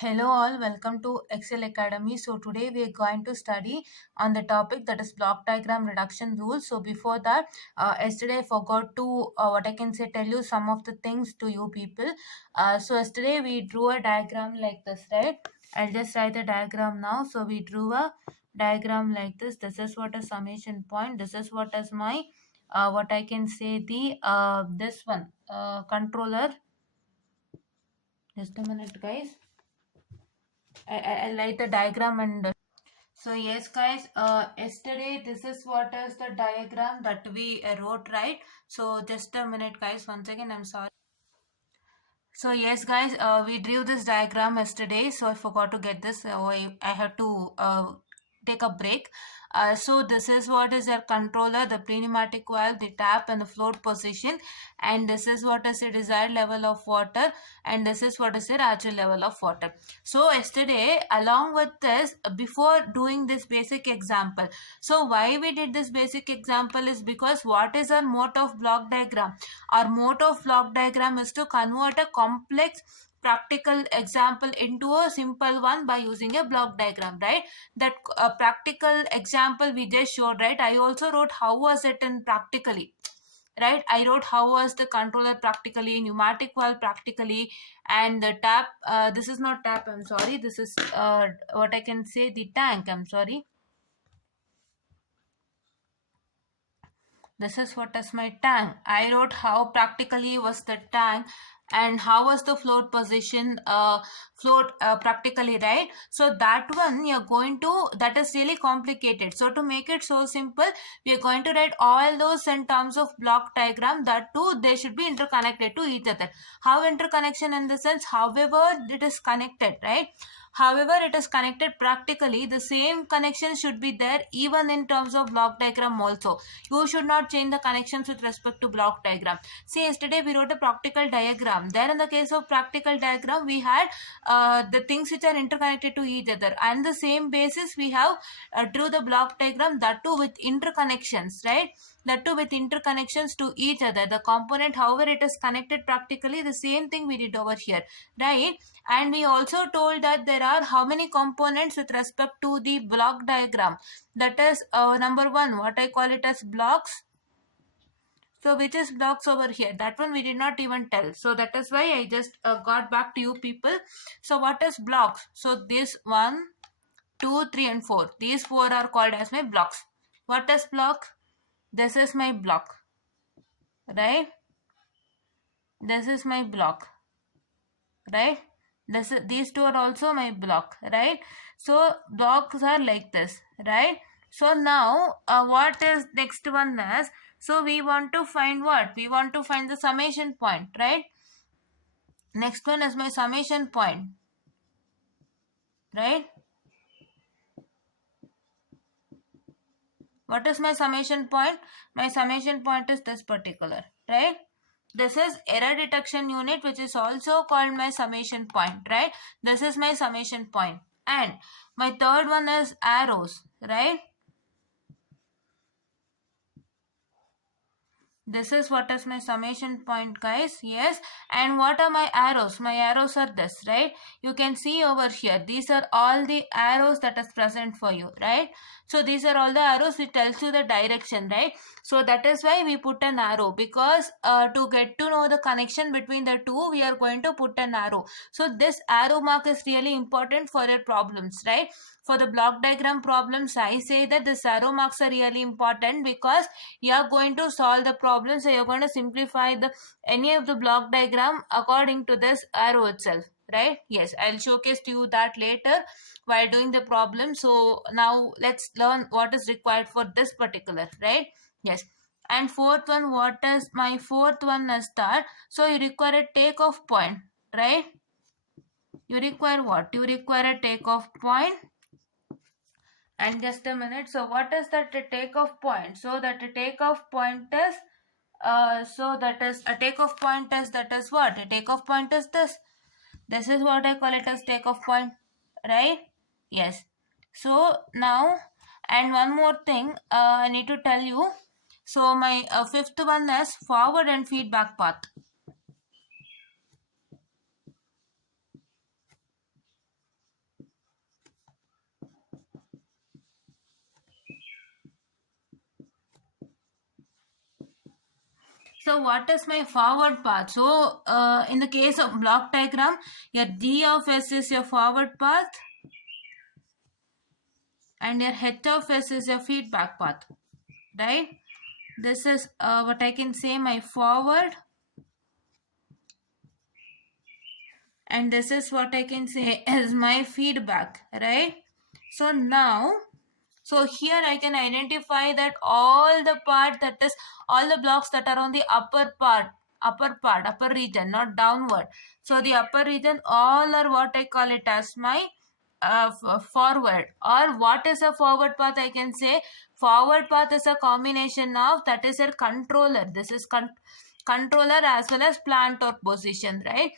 Hello all, welcome to Excel Academy. So today we are going to study on the topic that is block diagram reduction rules. So before that, yesterday I forgot to what I can say tell you some of the things to you people. So yesterday we drew a diagram like this, right? I'll just write the diagram now. So we drew a diagram like this. This is what a summation point. This is what is my what I can say the this one controller. Just a minute, guys. I'll write the diagram and so yes guys, yesterday this is what is the diagram that we wrote, right? So just a minute guys, once again I'm sorry. So yes guys, we drew this diagram yesterday, so I forgot to get this, so I have to take a break. So this is what is your controller, the pneumatic valve, the tap and the float position, and this is what is the desired level of water, and this is what is the actual level of water. So yesterday along with this, before doing this basic example, so why we did this basic example is because what is our mode of block diagram? Our mode of block diagram is to convert a complex practical example into a simple one by using a block diagram, right? That practical example we just showed, right? I also wrote how was it in practically, right? I wrote how was the controller practically, pneumatic valve practically, and the tap, this is not tap, I'm sorry, this is what I can say the tank, I'm sorry. This is what is my tank. I wrote how practically was the tank and how was the float position, float practically, right? So that one you're going to, that is really complicated. So to make it so simple, we are going to write all those in terms of block diagram. That too, they should be interconnected to each other. How interconnection in the sense, however it is connected, right? However it is connected practically, the same connection should be there even in terms of block diagram also. You should not change the connections with respect to block diagram. See, yesterday we wrote a practical diagram. There in the case of practical diagram, we had the things which are interconnected to each other, and the same basis we have drew the block diagram, that too with interconnections, right? That too with interconnections to each other. The component, however it is connected practically, the same thing we did over here, right? And we also told that there are how many components with respect to the block diagram. That is number one, what I call it as blocks. So which is blocks over here? That one we did not even tell. So that is why I just got back to you people. So what is blocks? So this 1, 2, 3 and 4. These 4 are called as my blocks. What is block? This is my block, right? This is my block, right? These two are also my block, right? So blocks are like this, right? So now what is next one is, so we want to find what? We want to find the summation point, right? Next one is my summation point, right? What is my summation point? My summation point is this particular, right? This is error detection unit, which is also called my summation point, right? This is my summation point. And my third one is arrows, right? This is what is my summation point, guys. Yes. And what are my arrows? My arrows are this, right? You can see over here. These are all the arrows that is present for you, right? So these are all the arrows which tells you the direction, right? So that is why we put an arrow, because to get to know the connection between the two, we are going to put an arrow. So this arrow mark is really important for your problems, right? For the block diagram problems, I say that the arrow marks are really important because you are going to solve the problem. So you are going to simplify the any of the block diagram according to this arrow itself, right? Yes, I'll showcase to you that later while doing the problem. So now let's learn what is required for this particular, right? Yes. And fourth one, what is my fourth one is that, so you require a takeoff point, right? You require what? You require a takeoff point. And just a minute, so what is that takeoff point? So that a takeoff point is so that is a takeoff point is, that is what? A takeoff point is this is what I call it as takeoff point, right? Yes. So now, and one more thing I need to tell you. So my fifth one is forward and feedback path. So what is my forward path? So in the case of block diagram, your G of S is your forward path and your H of S is your feedback path, right? This is what I can say my forward, and this is what I can say is my feedback, right? So now, so here I can identify that all the part, that is all the blocks that are on the upper region, not downward. So the upper region, all are what I call it as my forward. Or what is a forward path? I can say forward path is a combination of, that is a controller. This is controller as well as plant or position, right?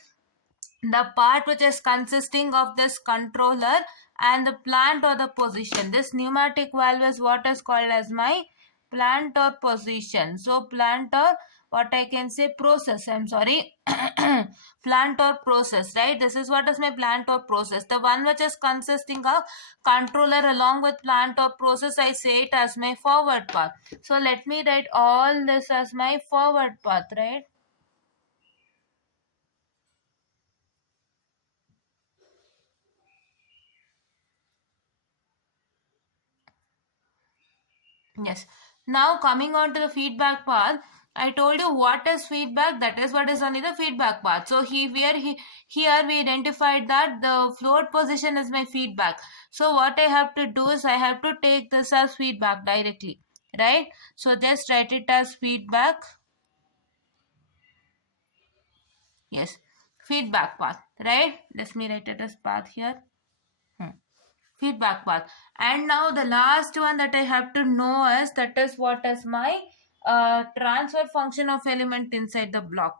The part which is consisting of this controller and the plant or the position. This pneumatic valve is what is called as my plant or position. So plant or what I can say process, I'm sorry, plant or process, right? This is what is my plant or process. The one which is consisting of controller along with plant or process, I say it as my forward path. So let me write all this as my forward path, right? Yes. Now coming on to the feedback path, I told you what is feedback. That is what is only the feedback path. So here we identified that the float position is my feedback. So what I have to do is I have to take this as feedback directly, right? So just write it as feedback. Yes, feedback path, right? Let me write it as path here. Feedback path. And now the last one that I have to know is, that is what is my transfer function of element inside the block.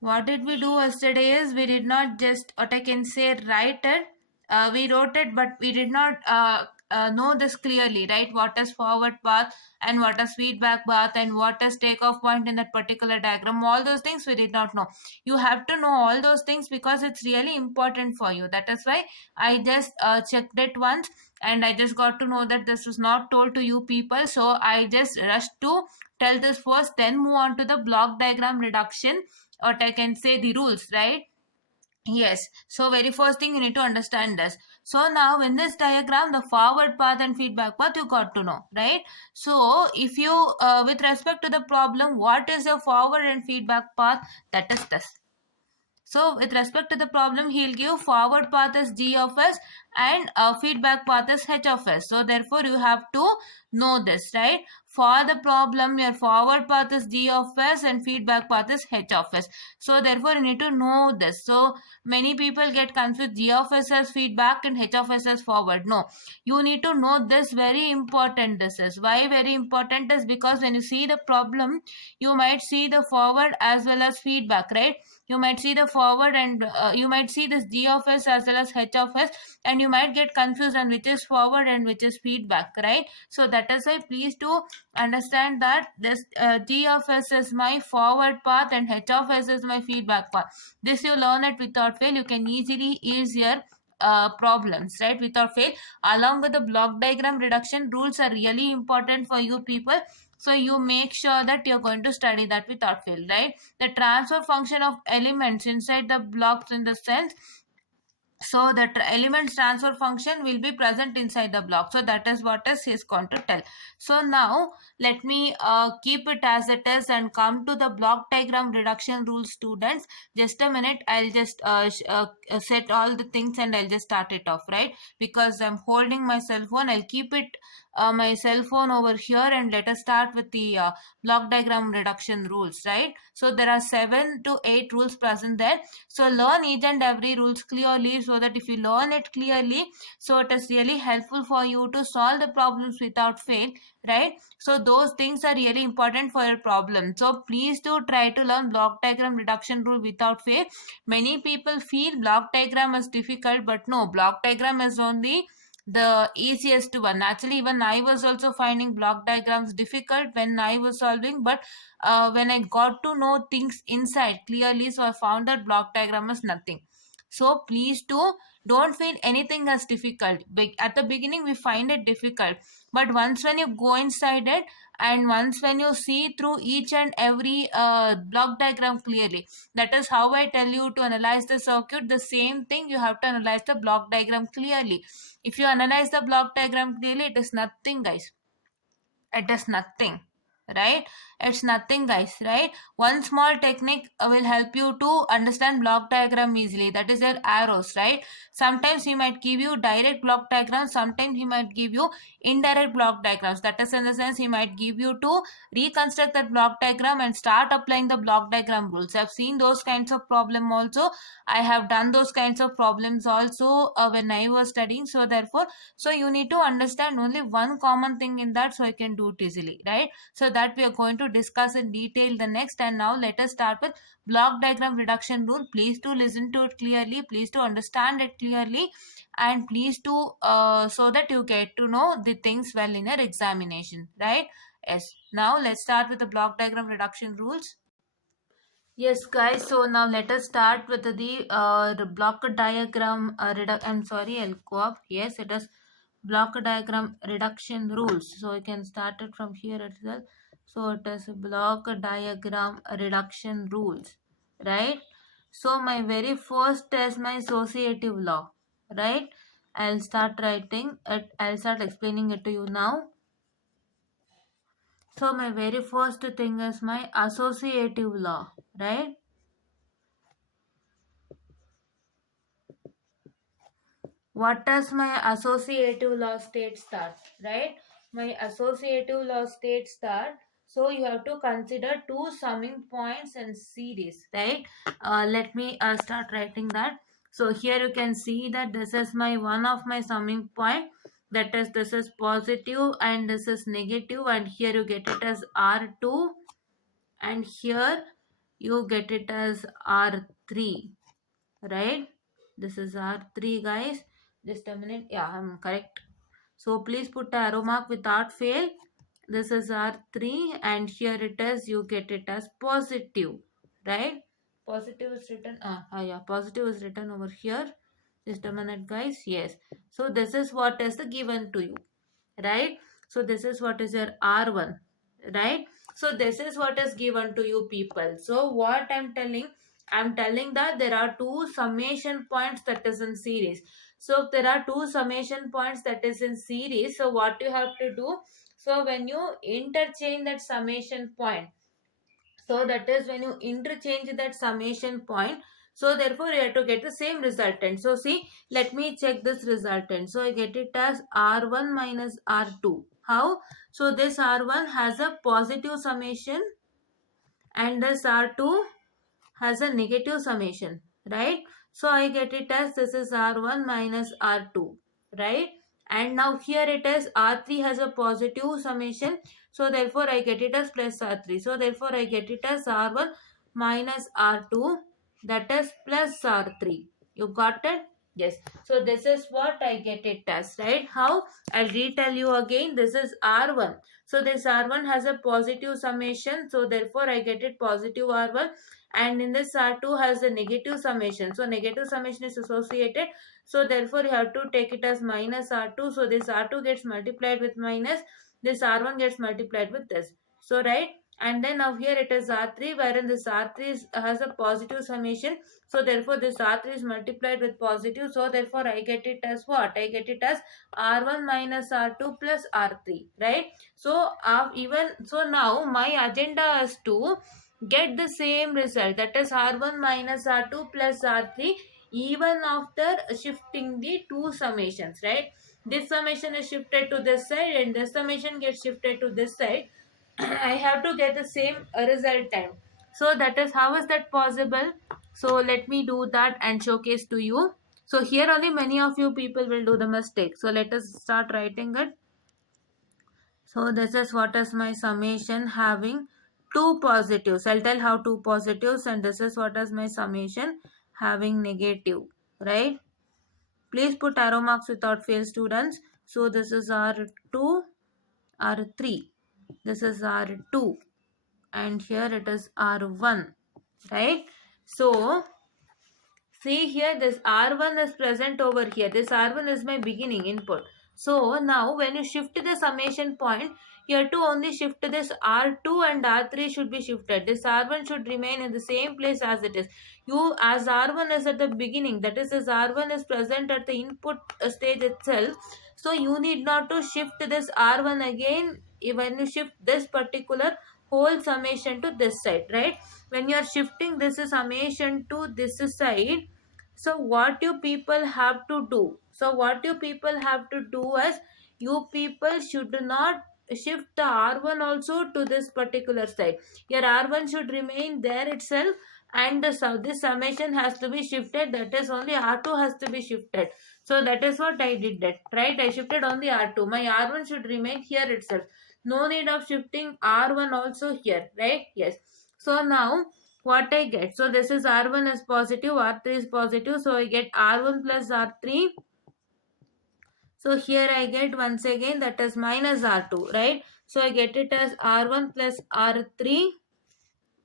What did we do yesterday is, we did not just, what I can say, write it. We wrote it, but we did not know this clearly, right? What is forward path and what is feedback path and what is takeoff point in that particular diagram. All those things we did not know. You have to know all those things because it's really important for you. That is why I just checked it once and I just got to know that this was not told to you people. So I just rushed to tell this first, then move on to the block diagram reduction, or I can say the rules, right? Yes. So very first thing you need to understand this. So now in this diagram, the forward path and feedback path you got to know, right? So if you, with respect to the problem, what is your forward and feedback path? That is this. So with respect to the problem, he'll give forward path as G of S and feedback path as H of S. So therefore you have to know this, right? For the problem, your forward path is G of S and feedback path is H of S. So therefore you need to know this. So many people get confused, G of S as feedback and H of S as forward. No, you need to know this, very important this is. Why very important is because when you see the problem, you might see the forward as well as feedback, right? You might see the forward and you might see this G of S as well as H of S, and you might get confused on which is forward and which is feedback, right? So that is why please do understand that this G of S is my forward path and H of S is my feedback path. This you learn it without fail. You can easily ease your problems, right, without fail. Along with the block diagram reduction, rules are really important for you people. So you make sure that you're going to study that without fail, right? The transfer function of elements inside the blocks, in the sense, so the elements transfer function will be present inside the block. So that is what is he's going to tell. So now let me keep it as it is and come to the block diagram reduction rule, students. Just a minute, I'll just set all the things and I'll just start it off, right? Because I'm holding my cell phone, I'll keep it my cell phone over here and let us start with the block diagram reduction rules, right? So there are 7 to 8 rules present there. So learn each and every rules clearly, so that if you learn it clearly, so it is really helpful for you to solve the problems without fail, right? So those things are really important for your problem. So please do try to learn block diagram reduction rule without fail. Many people feel block diagram is difficult, but no, block diagram is only the easiest one. Actually, even I was also finding block diagrams difficult when I was solving, but when I got to know things inside clearly, so I found that block diagram is nothing. So please don't feel anything as difficult. At the beginning we find it difficult, but once when you go inside it, and once when you see through each and every block diagram clearly, that is how I tell you to analyze the circuit. The same thing, you have to analyze the block diagram clearly. If you analyze the block diagram clearly, it is nothing, guys. It is nothing, right? It's nothing, guys, right? One small technique will help you to understand block diagram easily. That is their arrows, right? Sometimes he might give you direct block diagrams, sometimes he might give you indirect block diagrams. That is in the sense he might give you to reconstruct that block diagram and start applying the block diagram rules. I've seen those kinds of problem also. I have done those kinds of problems also when I was studying. So therefore, so you need to understand only one common thing in that, so you can do it easily, right? So that we are going to discuss in detail the next. And now let us start with block diagram reduction rule. Please to listen to it clearly, please to understand it clearly, and please to so that you get to know the things well in your examination, right? Yes, now let's start with the block diagram reduction rules. Yes, guys. So now let us start with the block diagram I'm sorry, I'll go up. Yes, it is block diagram reduction rules. So you can start it from here itself. So it is block diagram reduction rules, right? So my very first is my associative law, right? I'll start writing it. I'll start explaining it to you now. So my very first thing is my associative law, right? What does my associative law states that, right? My associative law states that, so you have to consider two summing points in series, right? Let me start writing that. So here you can see that this is my one of my summing point, that is this is positive and this is negative, and here you get it as R2 and here you get it as R3, right? This is R3, guys. Just a minute. Yeah, I'm correct. So please put the arrow mark without fail. This is R3 and here it is, you get it as positive, right? Positive is written, yeah, positive is written over here. Just a minute, guys. Yes. So this is what is the given to you, right? So this is what is your R1, right? So this is what is given to you, people. So what I'm telling that there are two summation points that is in series. So if there are two summation points that is in series, so what you have to do, so when you interchange that summation point, so that is when you interchange that summation point, so therefore you have to get the same resultant. So see, let me check this resultant. So I get it as R1 minus R2. How? So this R1 has a positive summation and this R2 has a negative summation, right? So I get it as this is R1 minus R2, right? And now here it is R3 has a positive summation, so therefore I get it as plus R3. So therefore I get it as R1 minus R2, that is plus R3. You got it? Yes. So this is what I get it as, right? How? I'll retell you again. This is R1. So this R1 has a positive summation, so therefore I get it positive R1, and in this R2 has a negative summation, so negative summation is associated, so therefore you have to take it as minus R2. So this R2 gets multiplied with minus, this R1 gets multiplied with this, so right. And then now here it is R3, wherein this R3 has a positive summation, so therefore this R3 is multiplied with positive, so therefore I get it as what? I get it as R1 minus R2 plus R3, right? So even so now my agenda is to get the same result, that is R1 minus R2 plus R3, even after shifting the two summations, right? This summation is shifted to this side and this summation gets shifted to this side. I have to get the same result time. So that is, how is that possible? So let me do that and showcase to you. So here only many of you people will do the mistake. So let us start writing it. So this is what is my summation having two positives. I'll tell how two positives, and this is what is my summation having negative, right? Please put arrow marks without fail, students. So this is R2, R3. This is R2. And here it is R1. Right? So see here, this R1 is present over here. This R1 is my beginning input. So now when you shift the summation point, here to only shift this R2 and R3 should be shifted. This R1 should remain in the same place as it is. You, as R1 is at the beginning, that is, as R1 is present at the input stage itself. So you need not to shift this R1 again when you shift this particular whole summation to this side, right? When you are shifting this summation to this side, so what you people have to do? So what you people have to do is, you people should not shift the R1 also to this particular side. Your R1 should remain there itself, and this summation has to be shifted. That is, only R2 has to be shifted. So that is what I did that, right? I shifted only R2. My R1 should remain here itself. No need of shifting R1 also here, right? Yes. So now what I get? So this is R1 is positive, R3 is positive. So I get R1 plus R3. So here I get once again that is minus R2, right? So I get it as R1 plus R3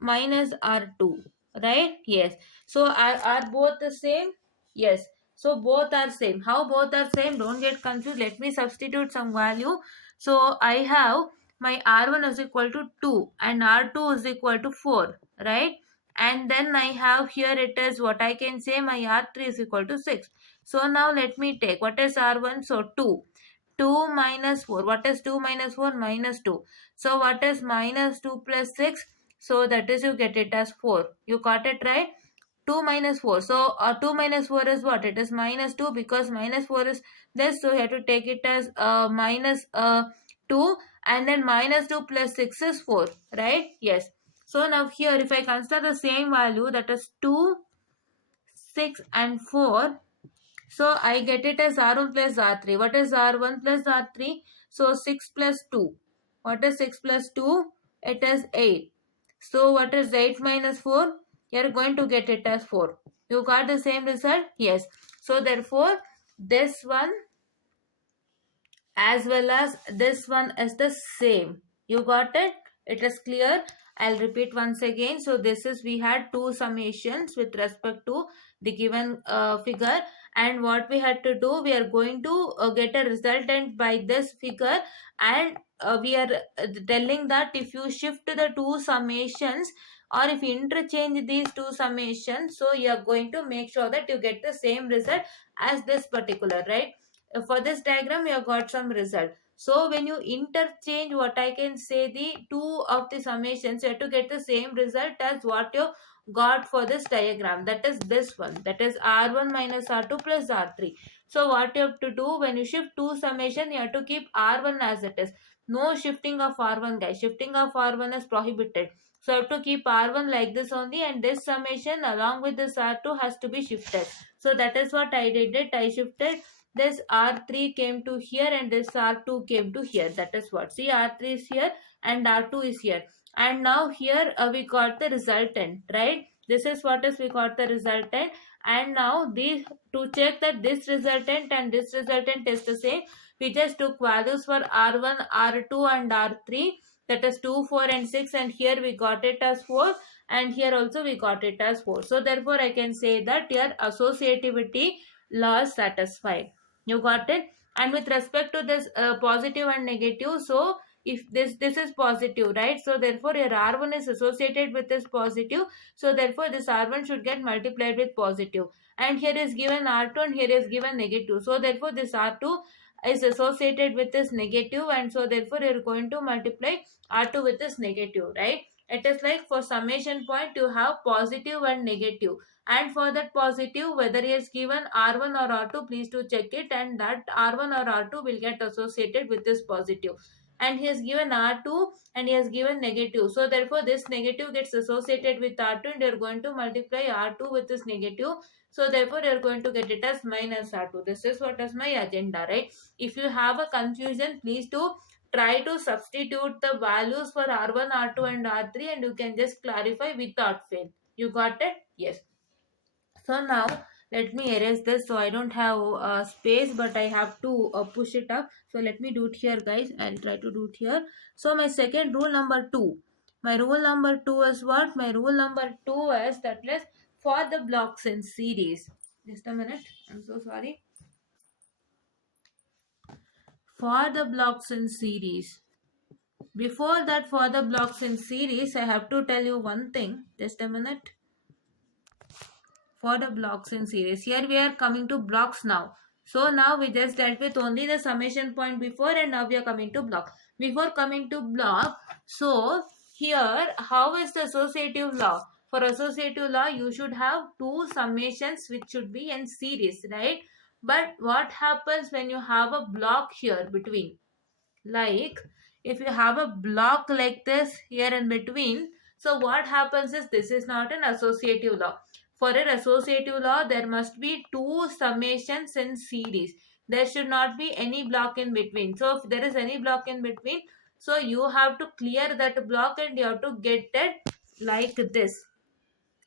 minus R2, right? Yes. So are both the same? Yes. So both are same. How both are same? Don't get confused. Let me substitute some value. So I have my R1 is equal to 2 and R2 is equal to 4, right? And then I have here it is what I can say, my R3 is equal to 6. So now let me take what is R1? So 2. 2 minus 4. What is 2 minus 4? Minus 2. So what is minus 2 plus 6? So that is, you get it as 4. You got it right? 2 minus 4. So 2 minus 4 is what? It is minus 2, because minus 4 is this. So you have to take it as minus 2, and then minus 2 plus 6 is 4. Right? Yes. So now here if I consider the same value, that is 2, 6 and 4. So I get it as R1 plus R3. What is R1 plus R3? So 6 plus 2. What is 6 plus 2? It is 8. So what is 8 minus 4? You are going to get it as 4. You got the same result? Yes. So therefore, this one as well as this one is the same. You got it? It is clear. I'll repeat once again. So this is, we had two summations with respect to the given figure, and what we had to do, we are going to get a resultant by this figure, and we are telling that if you shift the two summations, or if you interchange these two summations, so you are going to make sure that you get the same result as this particular, right? For this diagram you have got some result. So when you interchange, what I can say, the two of the summations, you have to get the same result as what you got for this diagram. That is this one. That is R1 minus R2 plus R3. So what you have to do, when you shift two summation, you have to keep R1 as it is. No shifting of R1, guys. Shifting of R1 is prohibited. So you have to keep R1 like this only, and this summation along with this R2 has to be shifted. So that is what I did it. I shifted this R3 came to here and this R2 came to here. That is what. See, R3 is here and R2 is here. And now here we got the resultant, right? This is what is, we got the resultant. And now these, to check that this resultant and this resultant is the same, we just took values for R1, R2 and R3. That is 2, 4 and 6, and here we got it as 4, and here also we got it as 4. So therefore I can say that your associativity law is satisfied. You got it? And with respect to this positive and negative, so if this is positive, right? So therefore your R1 is associated with this positive. So therefore this R1 should get multiplied with positive. And here is given R2 and here is given negative. So therefore this R2 is associated with this negative, and so therefore you are going to multiply R2 with this negative, right? It is like for summation point you have positive and negative, and for that positive, whether he is given R1 or R2, please to check it, and that R1 or R2 will get associated with this positive. And he has given R2 and he has given negative. So therefore this negative gets associated with R2, and you are going to multiply R2 with this negative. So therefore you are going to get it as minus R2. This is what is my agenda, right? If you have a confusion, please to try to substitute the values for R1, R2 and R3, and you can just clarify without fail. You got it? Yes. So now Let me erase this. So I don't have space, but I have to push it up. So let me do it here, guys. I'll try to do it here. So my second rule number 2. My rule number 2 is what? My rule number 2 is that list for the blocks in series. Just a minute. I'm so sorry. For the blocks in series. Before that, for the blocks in series, I have to tell you one thing. Just a minute. For the blocks in series. Here we are coming to blocks now. So now we just dealt with only the summation point before, and now we are coming to block. Before coming to block, so here how is the associative law? For associative law, you should have two summations which should be in series, right? But what happens when you have a block here between? Like if you have a block like this here in between, so what happens is this is not an associative law. For an associative law, there must be two summations in series. There should not be any block in between. So if there is any block in between, so you have to clear that block and you have to get it like this.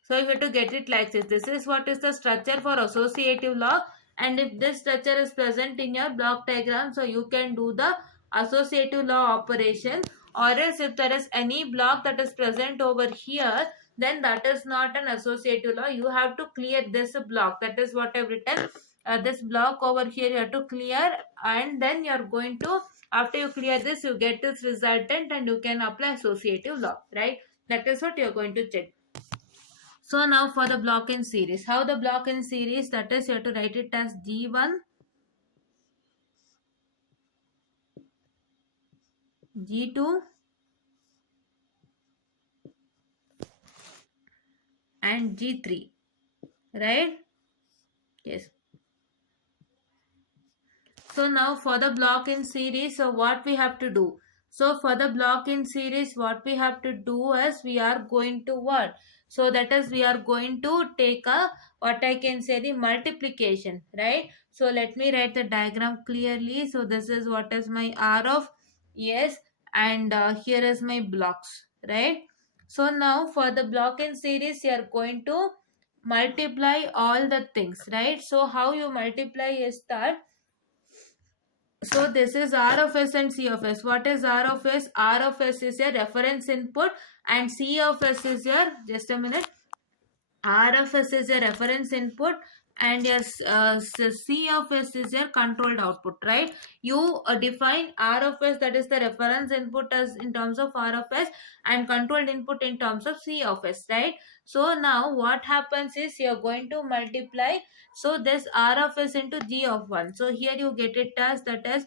So you have to get it like this. This is what is the structure for associative law. And if this structure is present in your block diagram, so you can do the associative law operation. Or else if there is any block that is present over here, then that is not an associative law. You have to clear this block. That is what I've written. This block over here you have to clear, and then you are going to, after you clear this, you get this resultant and you can apply associative law, right? That is what you are going to check. So now for the block in series. How the block in series, that is you have to write it as G1, G2 and G3, right? Yes. So now for the block in series, so what we have to do? So for the block in series, what we have to do is we are going to what? So that is we are going to take a, what I can say, the multiplication, right? So let me write the diagram clearly. So this is what is my R of S, and here is my blocks, right? So now for the block in series, you are going to multiply all the things, right? So how you multiply is that, so this is R of S and C of S. What is R of S? R of S is your reference input and C of S is your, just a minute, R of S is a reference input and your C of S is your controlled output, right? You define R of S, that is the reference input, as in terms of R of S, and controlled input in terms of C of S, right? So now what happens is you are going to multiply, so this R of S into G of 1. So here you get it as, that is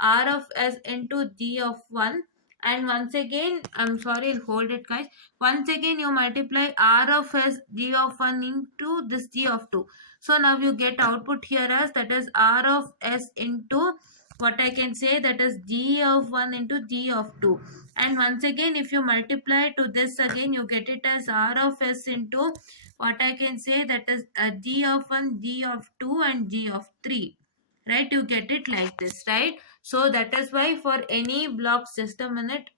R of S into G of 1. And once again, I'm sorry, I'll hold it, guys. Once again, you multiply R of S G of 1 into this G of 2. So now you get output here as, that is R of S into, what I can say, that is G of 1 into G of 2. And once again, if you multiply to this again, you get it as R of S into, what I can say, that is G of 1, G of 2 and G of 3. Right? You get it like this, right? So that is why for any blocks, just a minute.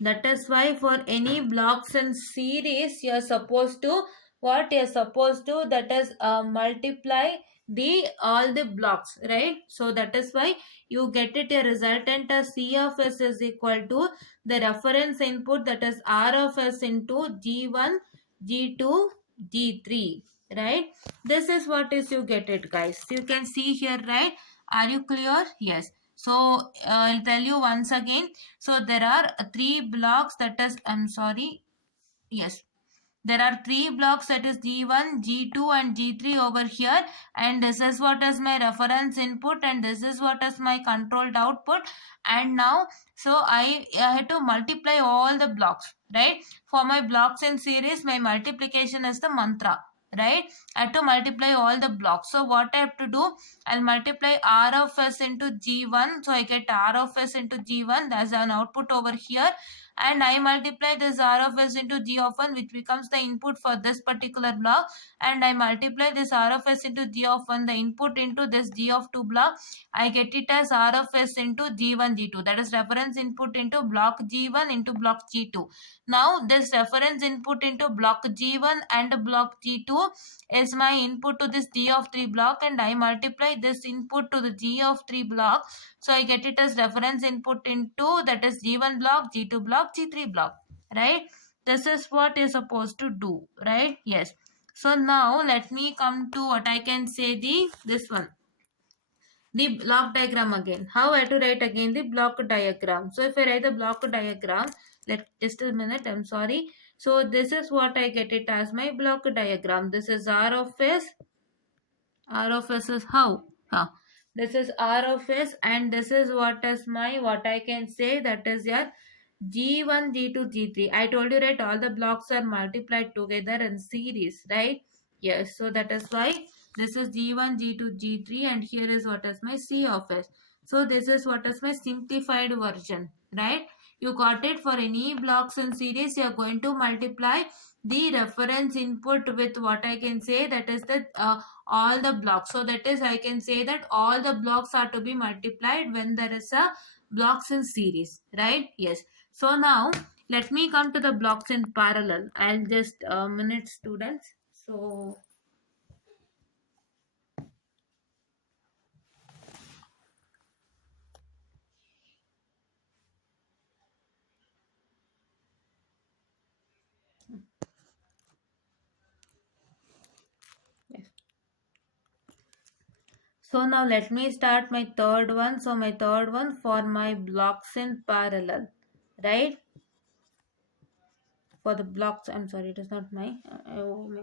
That is why for any blocks in series, you are supposed to, what you are supposed to, that is multiply the all the blocks, right? So that is why you get it a resultant as C of S is equal to the reference input, that is R of S into G1, G2, G3, right? This is what is you get it, guys. You can see here, right? Are you clear? Yes. So I'll tell you once again. So there are three blocks, that is, I'm sorry, yes, there are three blocks, that is G1, G2 and G3 over here, and this is what is my reference input and this is what is my controlled output. And now, so I had to multiply all the blocks, right? For my blocks in series, my multiplication is the mantra, right? I have to multiply all the blocks. So what I have to do, I'll multiply R of S into G1. So I get R of S into G1, that's an output over here. and I multiply this R of S into G of 1, which becomes the input for this particular block, and I multiply this R of S into G of 1, the input into this G of 2 block. I get it as R of S into G1 G2, that is reference input into block G1 into block G2. Now this reference input into block G1 and block G2 is my input to this G of 3 block, and I multiply this input to the G of 3 block. So I get it as reference input into, that is G1 block, G2 block, G3 block, right? This is what you're supposed to do, right? Yes. So now let me come to what I can say, this one, the block diagram again. How I have to write again the block diagram? So if I write the block diagram, let just a minute, I'm sorry. So this is what I get it as my block diagram. This is R of S. R of S is how? This is R of S, and this is what is my, what I can say, that is your G1, G2, G3. I told you, right, all the blocks are multiplied together in series, right? Yes, so that is why this is G1, G2, G3, and here is what is my C of S. So this is what is my simplified version, right? You got it. For any blocks in series, you are going to multiply the reference input with what I can say, that is the all the blocks. So that is, I can say that all the blocks are to be multiplied when there is a blocks in series, right? Yes. So now let me come to the blocks in parallel. I'll just minute, students. So yes. So now let me start my third one. So my third one for my blocks in parallel, right? For the blocks, I'm sorry, it is not my, oh my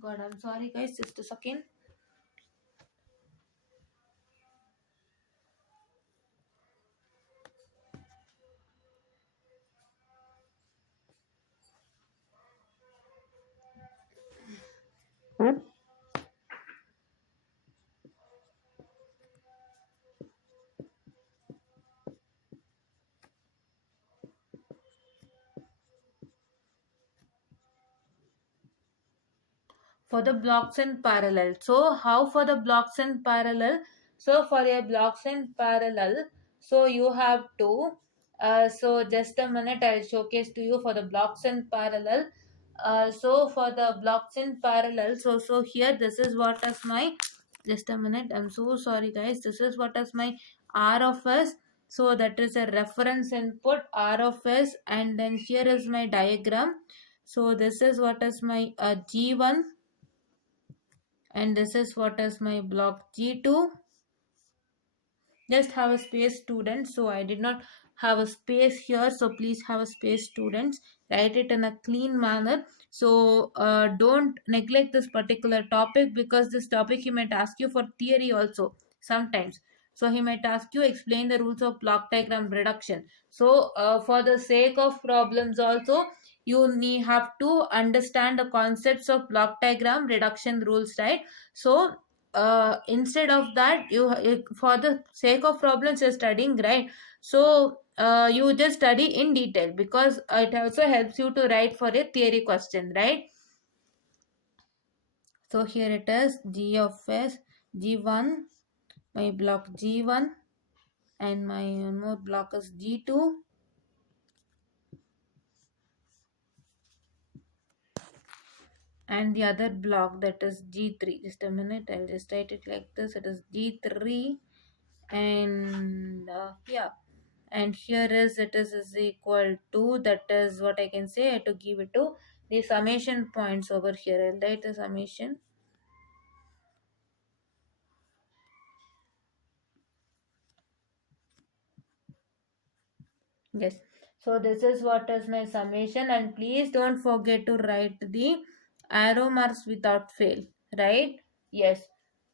god, I'm sorry guys, just a second. For the blocks in parallel. So how for the blocks in parallel? So for your blocks in parallel, so you have to, so just a minute, I'll showcase to you for the blocks in parallel. So for the blocks in parallel, so here this is what is my, just a minute, I'm so sorry guys, this is what is my R of S. So that is a reference input R of S, and then here is my diagram. So this is what is my G1, and this is what is my block G2. Just have a space, students. So I did not have a space here, so please have a space, students. Write it in a clean manner. So don't neglect this particular topic, because this topic he might ask you for theory also sometimes. So he might ask you explain the rules of block diagram reduction. So for the sake of problems also, you need have to understand the concepts of block diagram reduction rules, right? So instead of that, you for the sake of problems you're studying, right? So you just study in detail, because it also helps you to write for a theory question, right? So here it is, G of S, G1, my block G1, and my one more block is G2, and the other block, that is G3. Just a minute, I'll just write it like this. It is G3, and yeah, and here is, it is equal to, that is what I can say. I have to give it to the summation points over here. I'll write the summation. Yes. So this is what is my summation, and please don't forget to write the arrow marks without fail, right? Yes.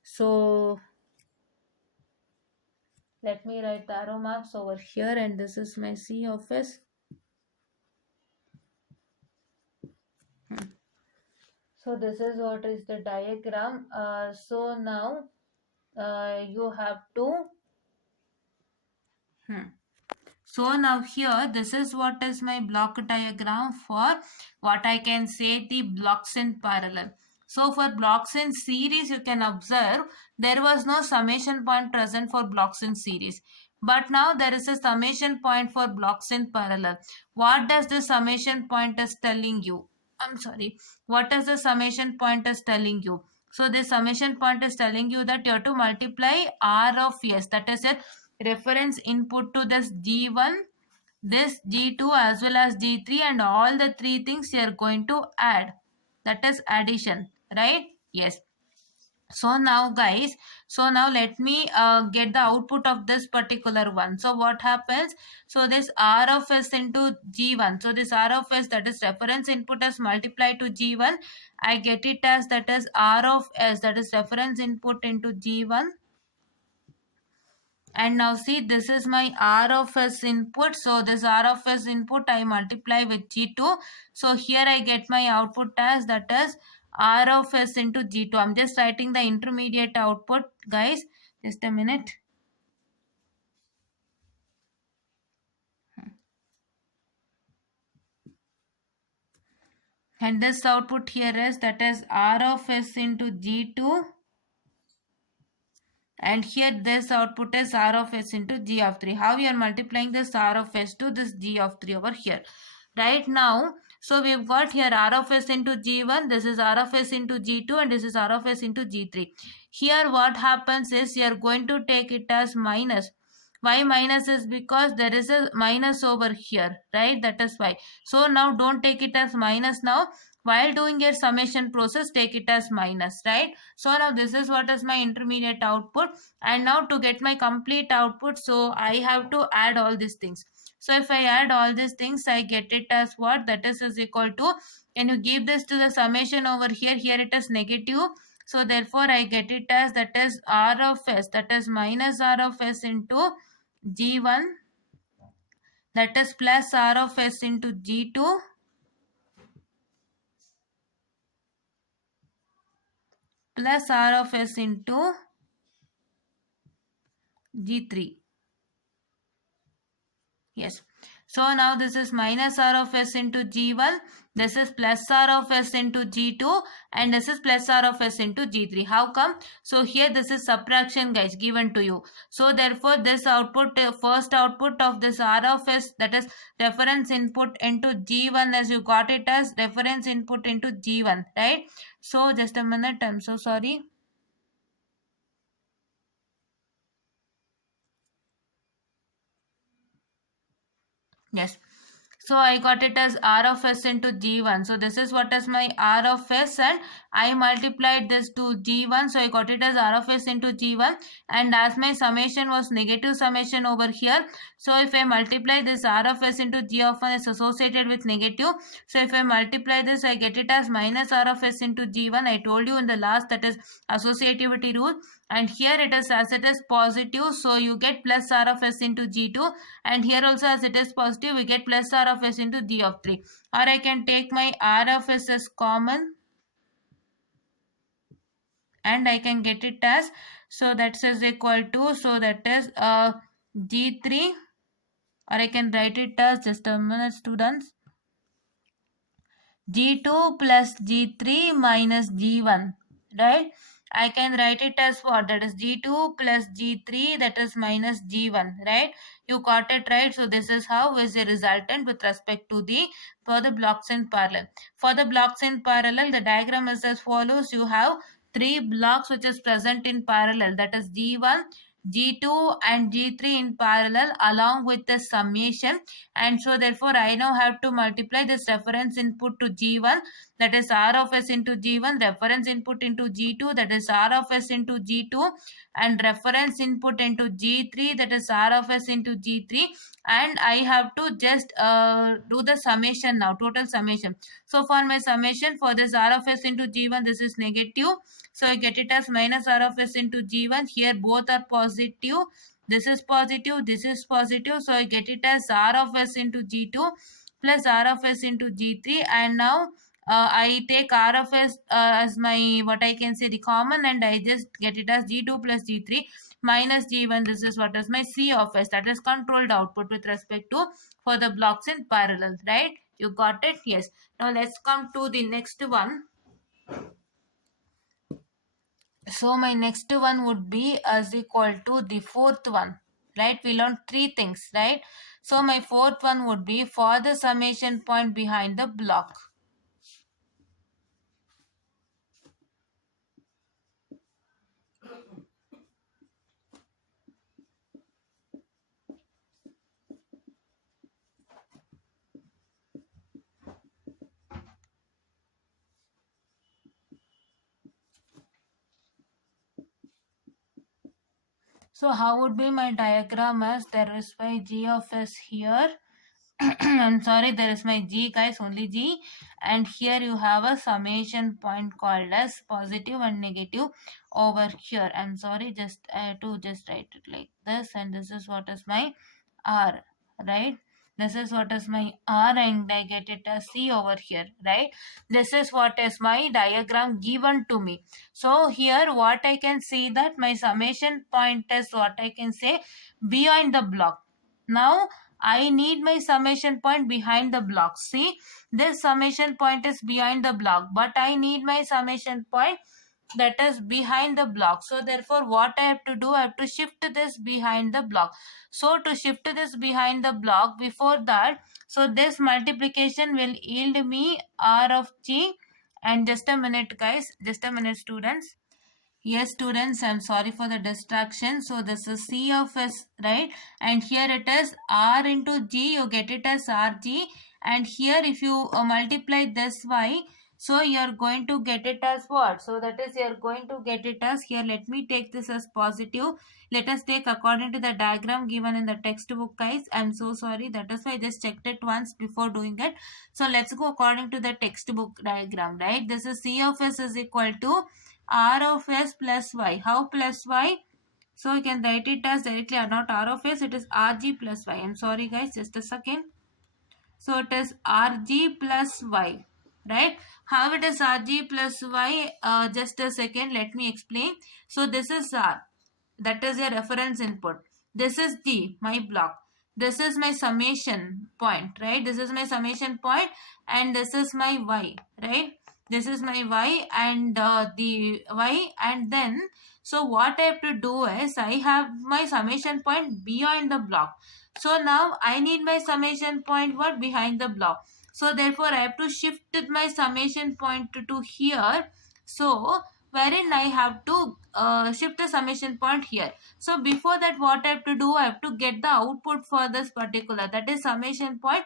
So let me write the arrow marks over here, and this is my C of S. So this is what is the diagram. So now you have to So now here, this is what is my block diagram for what I can say the blocks in parallel. So for blocks in series, you can observe there was no summation point present for blocks in series. But now there is a summation point for blocks in parallel. What does the summation point is telling you? I'm sorry. What does the summation point is telling you? So this summation point is telling you that you have to multiply R of S. That is a reference input to this G1, this G2 as well as G3, and all the three things you are going to add. That is addition, right? Yes. So now guys, so now let me get the output of this particular one. So what happens? So this R of S into G1, so this R of S, that is reference input, as multiplied to G1, I get it as that is R of S, that is reference input into G1. And now see, this is my R of S input. So this R of S input I multiply with G2. So here I get my output as that is R of S into G2. I'm just writing the intermediate output, guys. Just a minute. And this output here is that is R of S into G2. And here this output is R of S into G of 3. How we are multiplying this R of S to this G of 3 over here. Right now, so we've got here R of S into G1, this is R of S into G2, and this is R of S into G3. Here what happens is you are going to take it as minus. Why minus is because there is a minus over here, right? That is why. So now don't take it as minus now. While doing your summation process, take it as minus, right? So now this is what is my intermediate output. And now to get my complete output, so I have to add all these things. So if I add all these things, I get it as what? That is equal to, can you give this to the summation over here? Here it is negative. So therefore I get it as that is R of S, that is minus R of S into G1, that is plus R of S into G2, plus R of S into G3. Yes. So now this is minus R of S into G1. This is plus R of S into G2. And this is plus R of S into G3. How come? So here this is subtraction, guys, given to you. So therefore this output, first output of this R of S, that is reference input into G1, as you got it as reference input into G1, right? So just a minute. I'm so sorry. Yes. So I got it as R of S into G1. So this is what is my R of S, and I multiplied this to G1. So I got it as R of S into G1. And as my summation was negative summation over here, so if I multiply this R of S into G of 1 is associated with negative. So if I multiply this, I get it as minus R of S into G1. I told you in the last, that is associativity rule. And here it is, as it is positive, so you get plus R of S into G2, and here also as it is positive, we get plus R of S into G of 3. Or I can take my R of S as common, and I can get it as, so that is equal to, so that is G3, or I can write it as, just a minute students, G2 plus G3 minus G1, right? I can write it as what? That is G2 plus G3, that is minus G1, right? You got it right. So this is how is the resultant with respect to the, for the blocks in parallel. For the blocks in parallel, the diagram is as follows. You have three blocks which is present in parallel, that is G1, G2 and G3 in parallel along with the summation. And so therefore I now have to multiply this reference input to G1, that is R of S into G1, reference input into G2, that is R of S into G2, and reference input into G3, that is R of S into G3. And I have to just do the summation now, total summation. So for my summation for this R of S into G1, this is negative. So I get it as minus R of S into G1. Here both are positive. This is positive, this is positive. So I get it as R of S into G2 plus R of S into G3. And now I take R of S as my, what I can say, the common, and I just get it as G2 plus G3 minus G1. This is what is my C of S, that is controlled output with respect to for the blocks in parallel, right? You got it? Yes. Now let's come to the next one. So my next one would be as equal to the fourth one, right? We learned three things, right? So my fourth one would be for the summation point behind the block. So how would be my diagram? As there is my G of S here. I'm sorry, there is my G, guys, only G. And here you have a summation point called as positive and negative over here. I'm sorry, just to just write it like this. And this is what is my R, right? This is what is my R, and I get it as C over here, right? This is what is my diagram given to me. So here what I can see that my summation point is what I can say behind the block. Now I need my summation point behind the block. See, this summation point is behind the block, but I need my summation point that is behind the block. So therefore what I have to do, I have to shift this behind the block. So to shift this behind the block, before that, so this multiplication will yield me R of G. And just a minute, guys, just a minute, students. Yes, students, I'm sorry for the distraction. So this is C of S, right? And here it is R into G, you get it as RG. And here if you multiply this Y, so you're going to get it as what? So that is, you're going to get it as, here let me take this as positive. Let us take according to the diagram given in the textbook, guys. I'm so sorry. That is why I just checked it once before doing it. So let's go according to the textbook diagram, right? This is C of S is equal to R of S plus Y. How plus Y? So you can write it as directly, not R of S, it is RG plus Y. I'm sorry, guys, just a second. So it is RG plus Y, right? How it is RG plus Y? Just a second, let me explain. So this is R, that is your reference input. This is G, my block. This is my summation point, right? This is my summation point, and this is my Y, right? This is my Y, and the Y, and then, so what I have to do is, I have my summation point beyond the block. So now I need my summation point what? Behind the block. So therefore I have to shift my summation point to here. So wherein I have to shift the summation point here. So before that, what I have to do, I have to get the output for this particular, that is summation point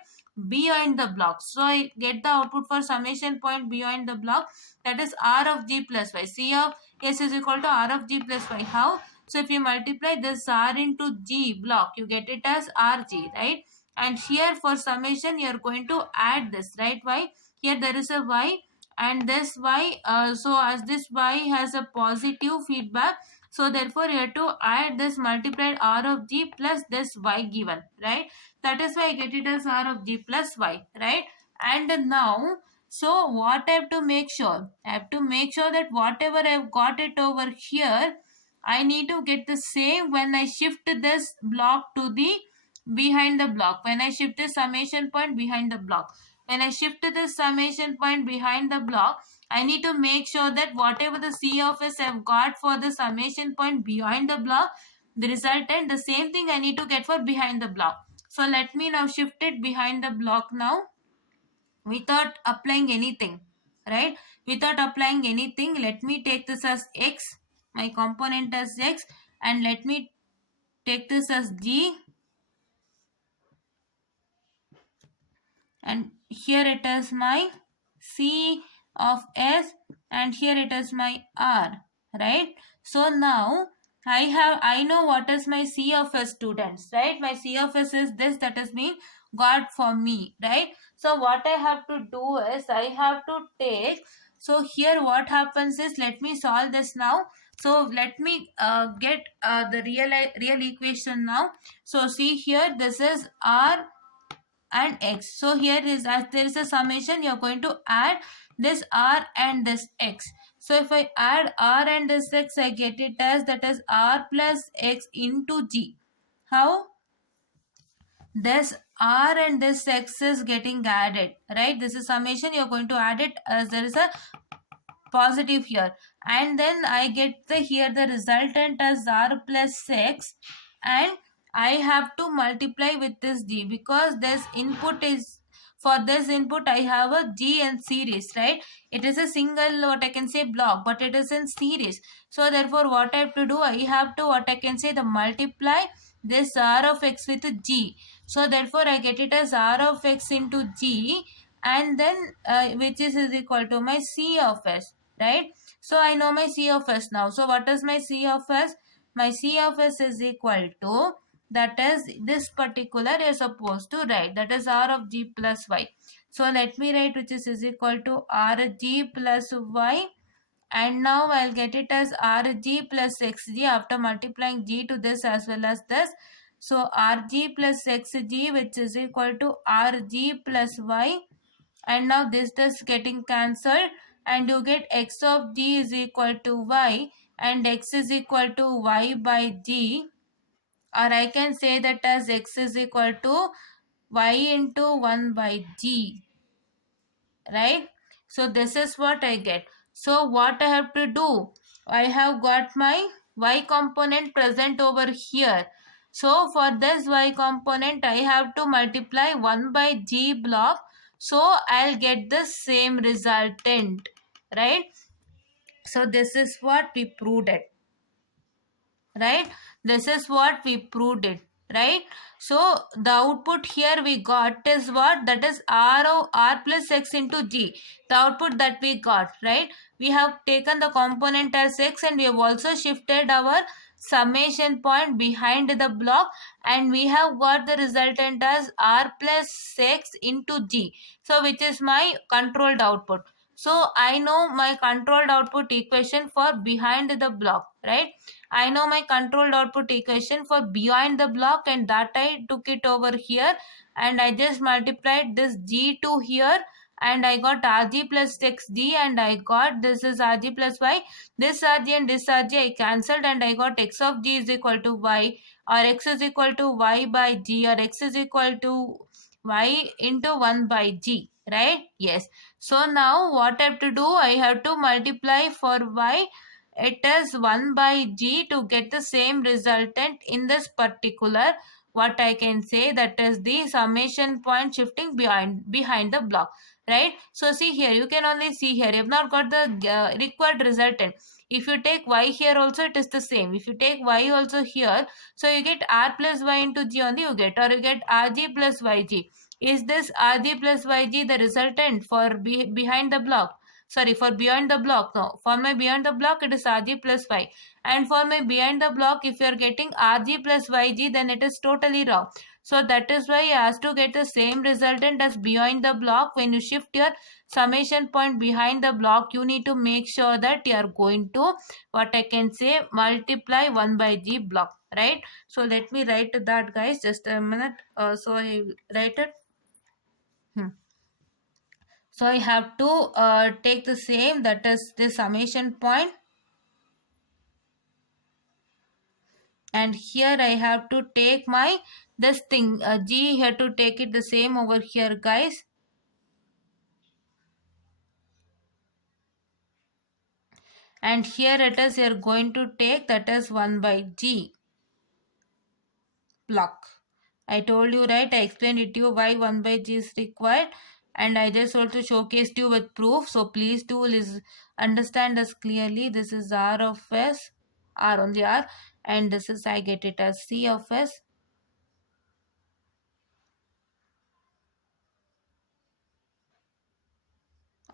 behind the block. So I get the output for summation point behind the block, that is R of G plus Y. C of S is equal to R of G plus Y. How? So if you multiply this R into G block, you get it as RG, right? And here for summation, you are going to add this, right? Y. Here there is a Y, and this Y, so as this Y has a positive feedback, so therefore you have to add this multiplied R of G plus this Y given, right? That is why I get it as R of G plus Y, right? And now, so what I have to make sure? I have to make sure that whatever I have got it over here, I need to get the same when I shift this block to the behind the block. When I shift the summation point behind the block. When I shift this summation point behind the block, I need to make sure that whatever the C of S I've got for the summation point behind the block, the resultant, the same thing I need to get for behind the block. So let me now shift it behind the block now without applying anything, right? Without applying anything, let me take this as X, my component as X, and let me take this as G, and here it is my C of S, and here it is my R, right? So now I know what is my C of S, students, right? My C of S is this, that is being got for me, right? So what I have to do is, I have to take, so here what happens is, let me solve this now. So let me get the real equation now. So see here, this is R and x. So here is, as there is a summation, you are going to add this r and this x. So if I add r and this x, I get it as, that is r plus x into g. How? This r and this x is getting added, right? This is summation, you're going to add it as there is a positive here, and then I get the here the resultant as r plus x, and I have to multiply with this g, because this input is, for this input I have a g in series, right? It is a single, what I can say, block, but it is in series. So therefore what I have to do, I have to, what I can say, the multiply this r of x with g. So therefore I get it as r of x into g, and then which is equal to my c of s, right? So I know my c of s now. So what is my c of s? My c of s is equal to, that is this particular you're supposed to write, that is r of g plus y. So let me write, which is equal to rg plus y, and now I'll get it as rg plus xg after multiplying g to this as well as this. So rg plus xg, which is equal to rg plus y, and now this is getting cancelled, and you get x of g is equal to y, and x is equal to y by g, or I can say that as x is equal to y into 1 by g, right? So this is what I get. So what I have to do, I have got my y component present over here. So for this y component, I have to multiply 1 by g block. So I'll get the same resultant, right? So this is what we proved it, right? This is what we proved it, right? So the output here we got is what, that is r plus x into g, the output that we got, right? We have taken the component as x, and we have also shifted our summation point behind the block, and we have got the resultant as r plus x into g, so which is my controlled output. So I know my controlled output equation for behind the block, right? I know my controlled output equation for behind the block, and that I took it over here, and I just multiplied this g2 here, and I got rg plus xg, and I got this is rg plus y. This rg and this rg I cancelled, and I got x of g is equal to y, or x is equal to y by g, or x is equal to y into 1 by g, right? Yes. So now what I have to do, I have to multiply for y, it is 1 by g, to get the same resultant in this particular, what I can say, that is the summation point shifting behind the block, right? So see here, you can only see here, you have not got the required resultant. If you take y here also, it is the same. If you take y also here, so you get r plus y into g only you get, or you get rg plus yg. Is this rg plus yg the resultant for behind the block? Sorry, for beyond the block? No, for my beyond the block it is rg plus y, and for my behind the block, if you are getting rg plus yg, then it is totally wrong. So that is why as to get the same resultant as behind the block, when you shift your summation point behind the block, you need to make sure that you are going to, what I can say, multiply 1 by g block, right? So let me write that, guys, just a minute. So I write it. So I have to take the same, that is the summation point, and here I have to take my this thing g here, to take it the same over here, guys. And here it is, you're going to take, that is 1 by g block. I told you, right? I explained it to you why 1 by g is required, and I just also showcased you with proof. So please do understand this clearly. This is r of s, r only r, and this is, I get it as c of s.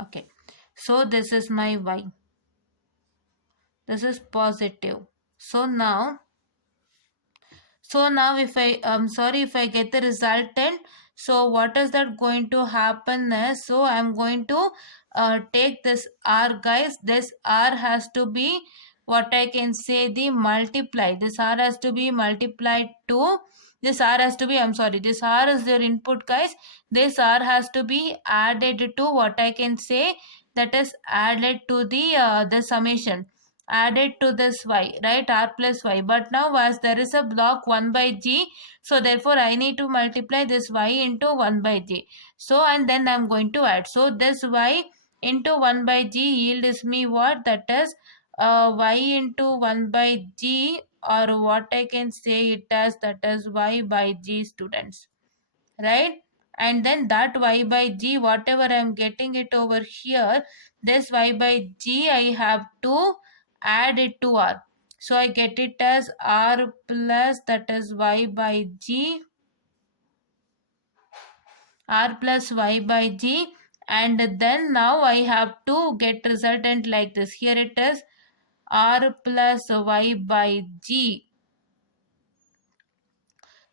Okay, so this is my y. This is positive. So now if I get the resultant, so what is that going to happen is, so I'm going to take this r, guys. This r has to be, what I can say, the multiply. This r has to be multiplied to This r has to be, I'm sorry, this r is their input, guys. This r has to be added to what I can say, that is added to the summation, added to this y, right, r plus y. But now as there is a block 1 by g, so therefore I need to multiply this y into 1 by g. So and then I'm going to add, so this y into 1 by g yields me what, that is y into 1 by g, or what I can say it as, that is y by g, students, right? And then that y by g, whatever I am getting it over here, this y by g I have to add it to r. So I get it as r plus, that is y by g, r plus y by g. And then now I have to get resultant like this. Here it is r plus y by g.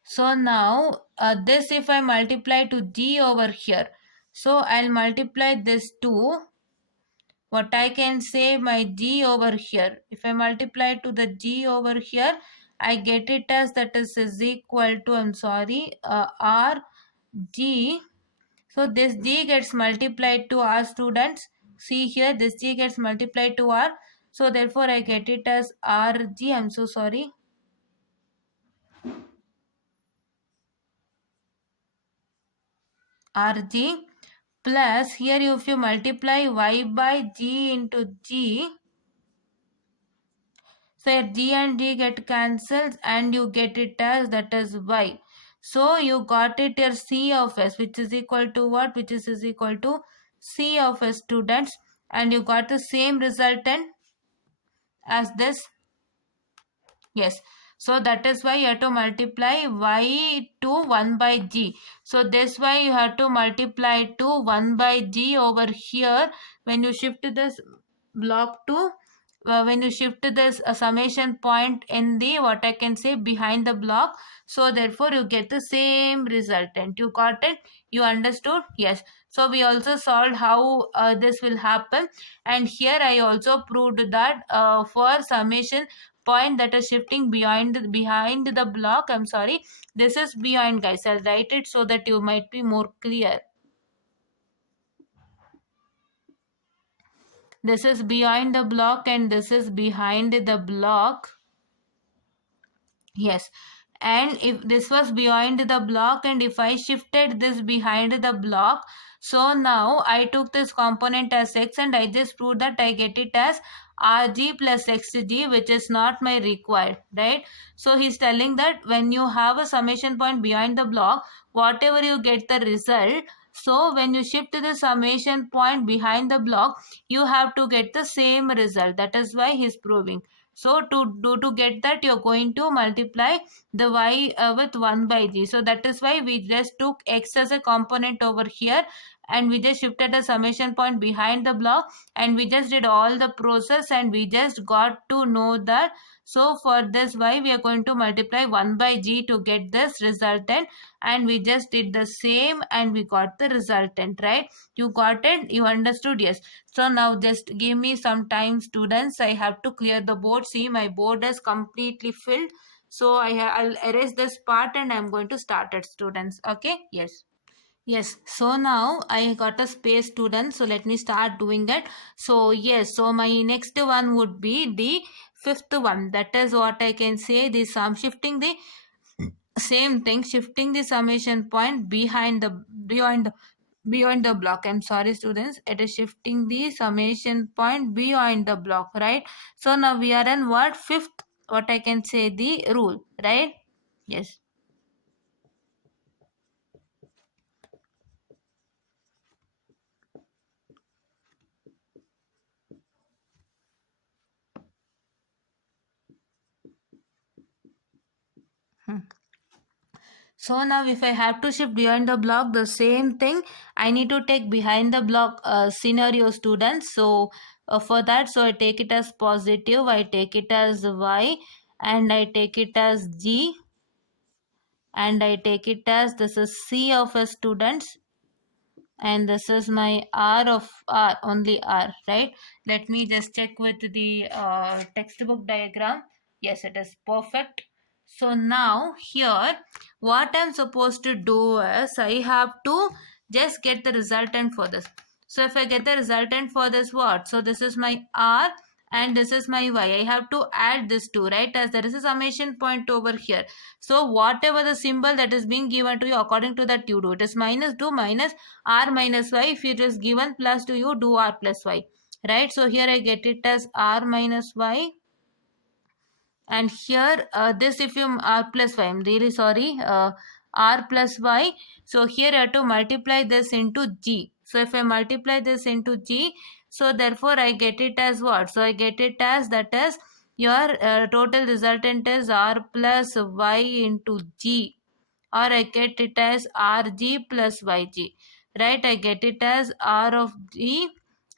So now this, if I multiply to g over here, so I'll multiply this to what I can say, my g over here. If I multiply to the g over here, I get it as, that is equal to, I'm sorry, r g. So this g gets multiplied to r, students. See here, this g gets multiplied to r. So therefore I get it as rg, I'm so sorry, rg, plus here if you multiply y by g into g, so your g and g get cancelled and you get it as, that is y. So you got it your c of s, which is equal to what, which is equal to c of s, students. And you got the same resultant as this. Yes. So that is why you have to multiply y to 1 by g. So this way you have to multiply to 1 by g over here. When you shift this block to, when you shift this summation point in the, what I can say, behind the block. So therefore you get the same resultant. You got it? You understood? Yes. So we also solved how this will happen. And here I also proved that for summation point that is shifting behind the block, I'm sorry, this is behind, guys. I'll write it so that you might be more clear. This is behind the block and this is behind the block. Yes. And if this was behind the block and if I shifted this behind the block, so now I took this component as x and I just proved that I get it as rg plus xg, which is not my required, right? So he's telling that when you have a summation point behind the block, whatever you get the result, so when you shift to the summation point behind the block, you have to get the same result. That is why he's proving. So to get that, you're going to multiply the y with 1 by g. So that is why we just took x as a component over here and we just shifted the summation point behind the block and we just did all the process and we just got to know that. So for this y, we are going to multiply 1 by g to get this resultant, and we just did the same and we got the resultant, right? You got it? You understood? Yes. So now just give me some time, students. I have to clear the board. See, my board is completely filled. So I'll erase this part and I'm going to start it, students. Okay? Yes. Yes, so now I got a space, students. So let me start doing it. So yes, so my next one would be the fifth one. That is what I can say. This I'm shifting the same thing, shifting the summation point beyond the block. I'm sorry, students, it is shifting the summation point beyond the block, right? So now we are in what, fifth, what I can say, the rule, right? Yes. Hmm. So now if I have to shift behind the block, the same thing, I need to take behind the block scenario, students. So for that, so I take it as positive, I take it as y, and I take it as g, and I take it as this is c of a students, and this is my r of r, only r, right? Let me just check with the textbook diagram. Yes, it is perfect. So now here what I'm supposed to do is I have to just get the resultant for this. So if I get the resultant for this what? So this is my R and this is my Y. I have to add this two, right? As there is a summation point over here. So whatever the symbol that is being given to you, according to that you do. It is minus 2 minus R minus Y. If it is given plus to you, do R plus Y. Right? So here I get it as R minus Y, and here this if you r plus y, I'm really sorry, r plus y. So here I have to multiply this into g. So if I multiply this into g, so therefore I get it as what? So I get it as, that is your total resultant is r plus y into g, or I get it as rg plus yg, right? I get it as r of g,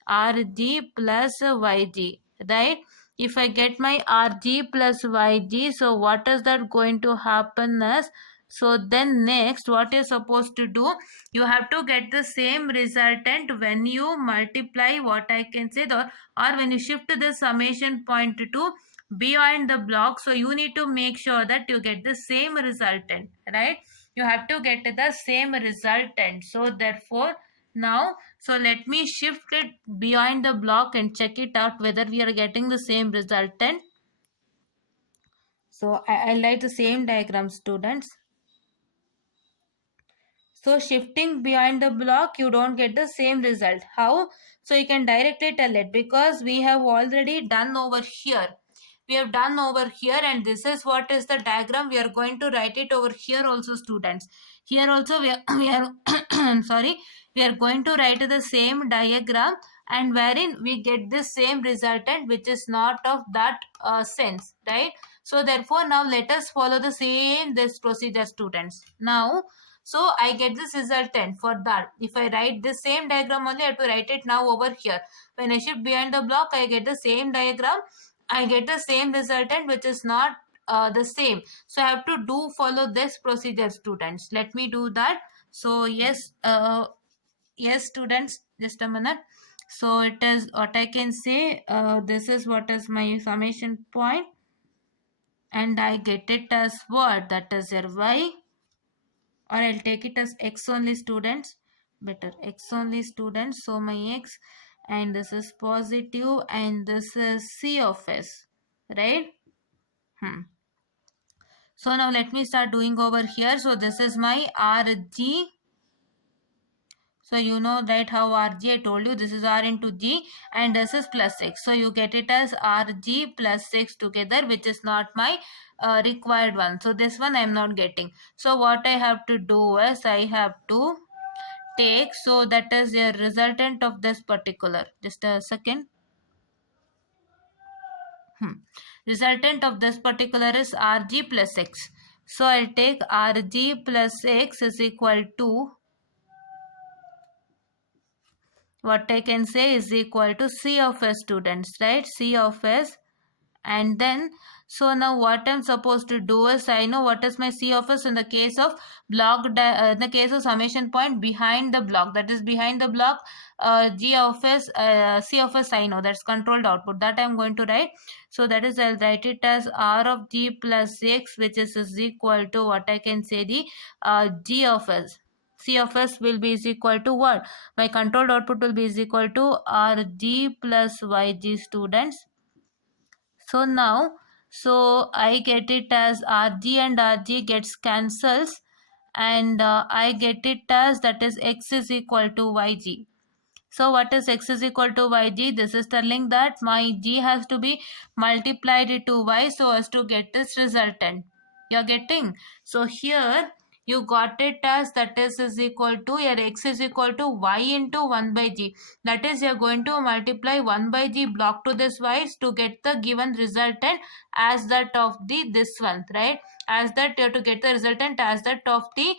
rg plus yg, right? If I get my rg plus yg, so what is that going to happen is, so then next what you're supposed to do, you have to get the same resultant when you multiply, what I can say, or when you shift the summation point to beyond the block. So you need to make sure that you get the same resultant, right? You have to get the same resultant. So therefore now, so let me shift it behind the block and check it out whether we are getting the same resultant. So I write the same diagram, students. So shifting behind the block, you don't get the same result. How? So you can directly tell it, because we have already done over here. We have done over here, and this is what is the diagram. We are going to write it over here also, students. Here also we are sorry, we are going to write the same diagram, and wherein we get the same resultant which is not of that sense, right? So therefore now let us follow the same this procedure, students. Now, so I get this resultant for that. If I write the same diagram only, I have to write it now over here. When I shift behind the block, I get the same diagram. I get the same resultant which is not the same. So I have to do follow this procedure, students. Let me do that. So yes, yes, students, just a minute. So it is what I can say. This is what is my summation point, and I get it as what? That is your y, or I'll take it as x only, students. Better x only, students. So my x, and this is positive, and this is c of s, right? So now let me start doing over here. So this is my rg. So you know that how rg, I told you this is r into g, and this is plus 6. So you get it as rg plus 6 together, which is not my required one. So this one I am not getting. So what I have to do is I have to take, so that is a resultant of this particular, just a second. Resultant of this particular is rg plus x. So I'll take rg plus x is equal to, what I can say, is equal to C of S, students, right? C of S. And then, so now what I'm supposed to do is, I know what is my C of S in the case of block, in the case of summation point behind the block, that is behind the block, G of S, C of S, I know that's controlled output, that I'm going to write. So that is, I'll write it as R of G plus X, which is equal to, what I can say, the G of S. C of S will be is equal to what? My controlled output will be is equal to Rg plus Yg, students. So now, so I get it as Rg and Rg gets cancels, and I get it as, that is x is equal to Yg. So what is x is equal to yg? This is telling that my g has to be multiplied to y so as to get this resultant. You're getting? So here you got it as, that is equal to, your x is equal to y into 1 by g. That is, you're going to multiply 1 by g block to this y to get the given resultant as that of the this one, right? As that you have to get the resultant as that of the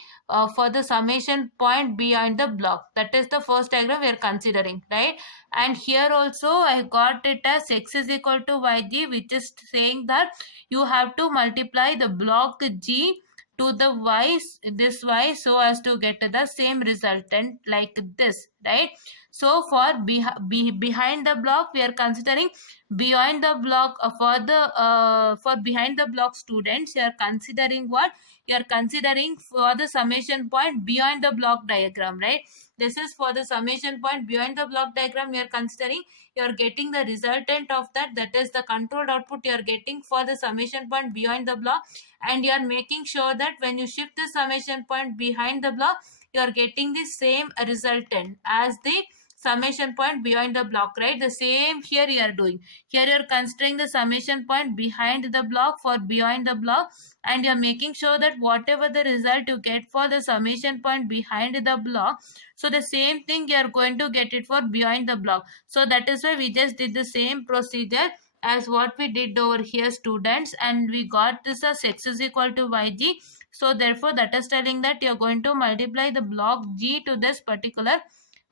for the summation point behind the block. That is the first diagram we are considering, right? And here also I got it as x is equal to yg, which is saying that you have to multiply the block g to the y, this y, so as to get the same resultant like this. right? So for behind the block, we are considering beyond the block. For behind the block students, you are considering what? You are considering for the summation point beyond the block diagram, right? This is for the summation point beyond the block diagram. We are considering you are getting the resultant of that, that is the controlled output you are getting for the summation point beyond the block, and you are making sure that when you shift the summation point behind the block, you are getting the same resultant as the summation point beyond the block, right? The same here you are doing. Here you are considering the summation point behind the block for beyond the block, and you are making sure that whatever the result you get for the summation point behind the block, so the same thing you are going to get it for beyond the block. So that is why we just did the same procedure as what we did over here, students, and we got this as x is equal to yg. So therefore that is telling that you're going to multiply the block g to this particular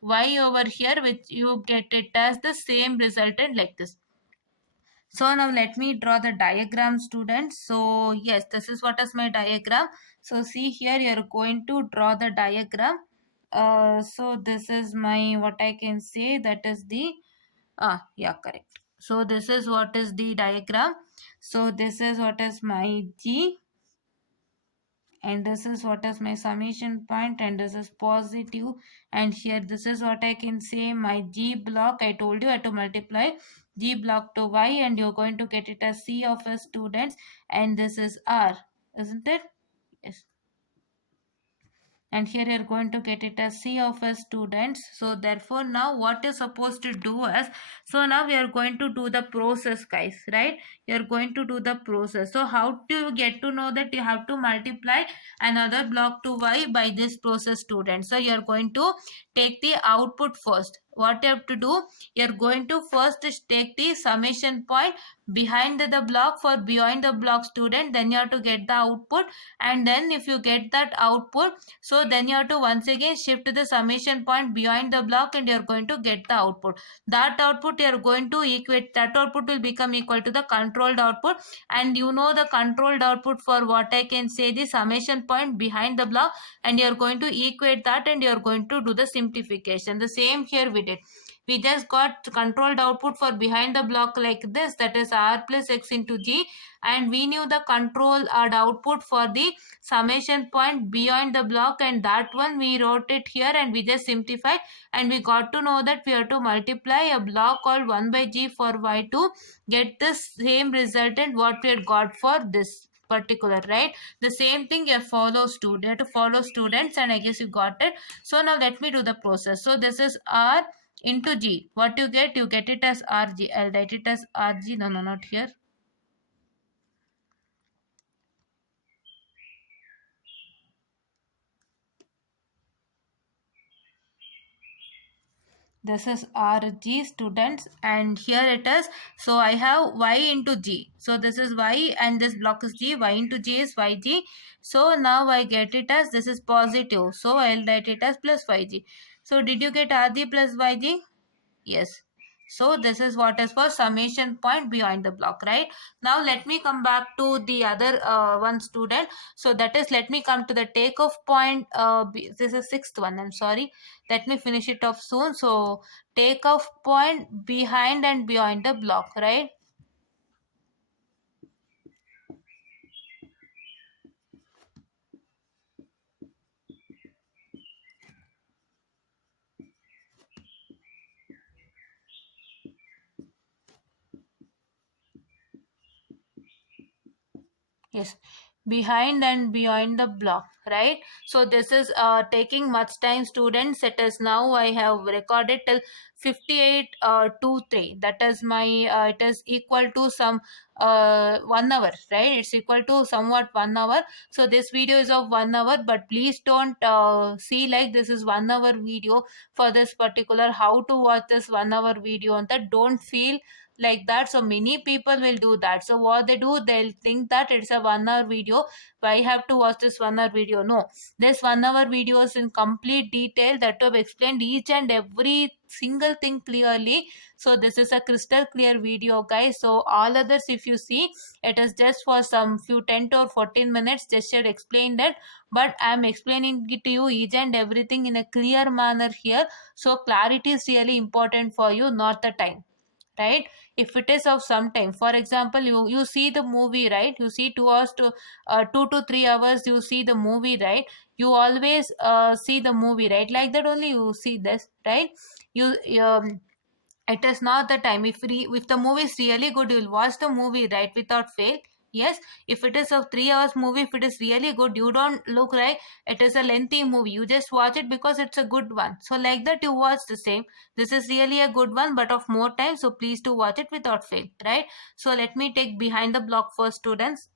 y over here, which you get it as the same resultant like this. So now let me draw the diagram, students. So yes, this is what is my diagram. So see here, you're going to draw the diagram. So this is my, what I can say, that is the yeah, correct. So this is what is the diagram. So this is what is my g, and this is what is my summation point, and this is positive, and here this is what I can say, my g block. I told you I have to multiply g block to y, and you're going to get it as c of a students, and this is r, isn't it? Yes. And here you're going to get it as C of S students. So therefore now what you're supposed to do is, so now we are going to do the process, guys, right? You're going to do the process. So how do you get to know that you have to multiply another block to Y by this process, students? So you're going to take the output first. What you have to do, you're going to first take the summation point behind the block for beyond the block, student, then you have to get the output, and then if you get that output, so then you have to once again shift to the summation point behind the block, and you're going to get the output. That output you're going to equate, that output will become equal to the controlled output, and you know the controlled output for what I can say, the summation point behind the block, and you're going to equate that, and you're going to do the simplification. The same here we did. We just got controlled output for behind the block like this, that is r plus x into g, and we knew the control output for the summation point beyond the block, and that one we wrote it here, and we just simplified, and we got to know that we have to multiply a block called 1 by g for y to get the same resultant what we had got for this particular, right? The same thing you follow student, to follow students, and I guess you got it. So now let me do the process. So this is r into g. What you get? You get it as rg. I'll write it as rg. No, not here. This is rg, students, and here it is. So I have y into g. So this is y, and this block is g. Y into g is yg. So now I get it as, this is positive. So I'll write it as plus yg. So did you get rg plus yg? Yes. So this is what is for summation point behind the block, right? Now let me come back to the other one, student. So that is, let me come to the takeoff point. This is sixth one, I'm sorry. Let me finish it off soon. So takeoff point behind and behind the block, right? Yes, behind and beyond the block, right? So this is taking much time, students. It is now I have recorded till 58 to 3. That is my it is equal to some 1 hour, right? It's equal to somewhat 1 hour. So this video is of 1 hour, but please don't see like this is 1 hour video for this particular, how to watch this 1 hour video, and that don't feel like that. So many people will do that. So what they do, they'll think that it's a 1 hour video, why I have to watch this 1 hour video? No, this 1 hour video is in complete detail that have explained each and every single thing clearly. So this is a crystal clear video, guys. So all others, if you see, it is just for some few 10 to 14 minutes just should explain that, but I am explaining it to you each and everything in a clear manner here. So clarity is really important for you, not the time, right? If it is of some time, for example, you see the movie, right? You see 2 hours to 2 to 3 hours, you see the movie, right? You always see the movie, right? Like that only you see this, right? you it is not the time. If the movie is really good, you will watch the movie, right, without fail. Yes, if it is a 3 hours movie, if it is really good, you don't look like it is a lengthy movie, you just watch it because it's a good one. So like that you watch the same. This is really a good one but of more time, so please to watch it without fail, right? So let me take behind the block for students.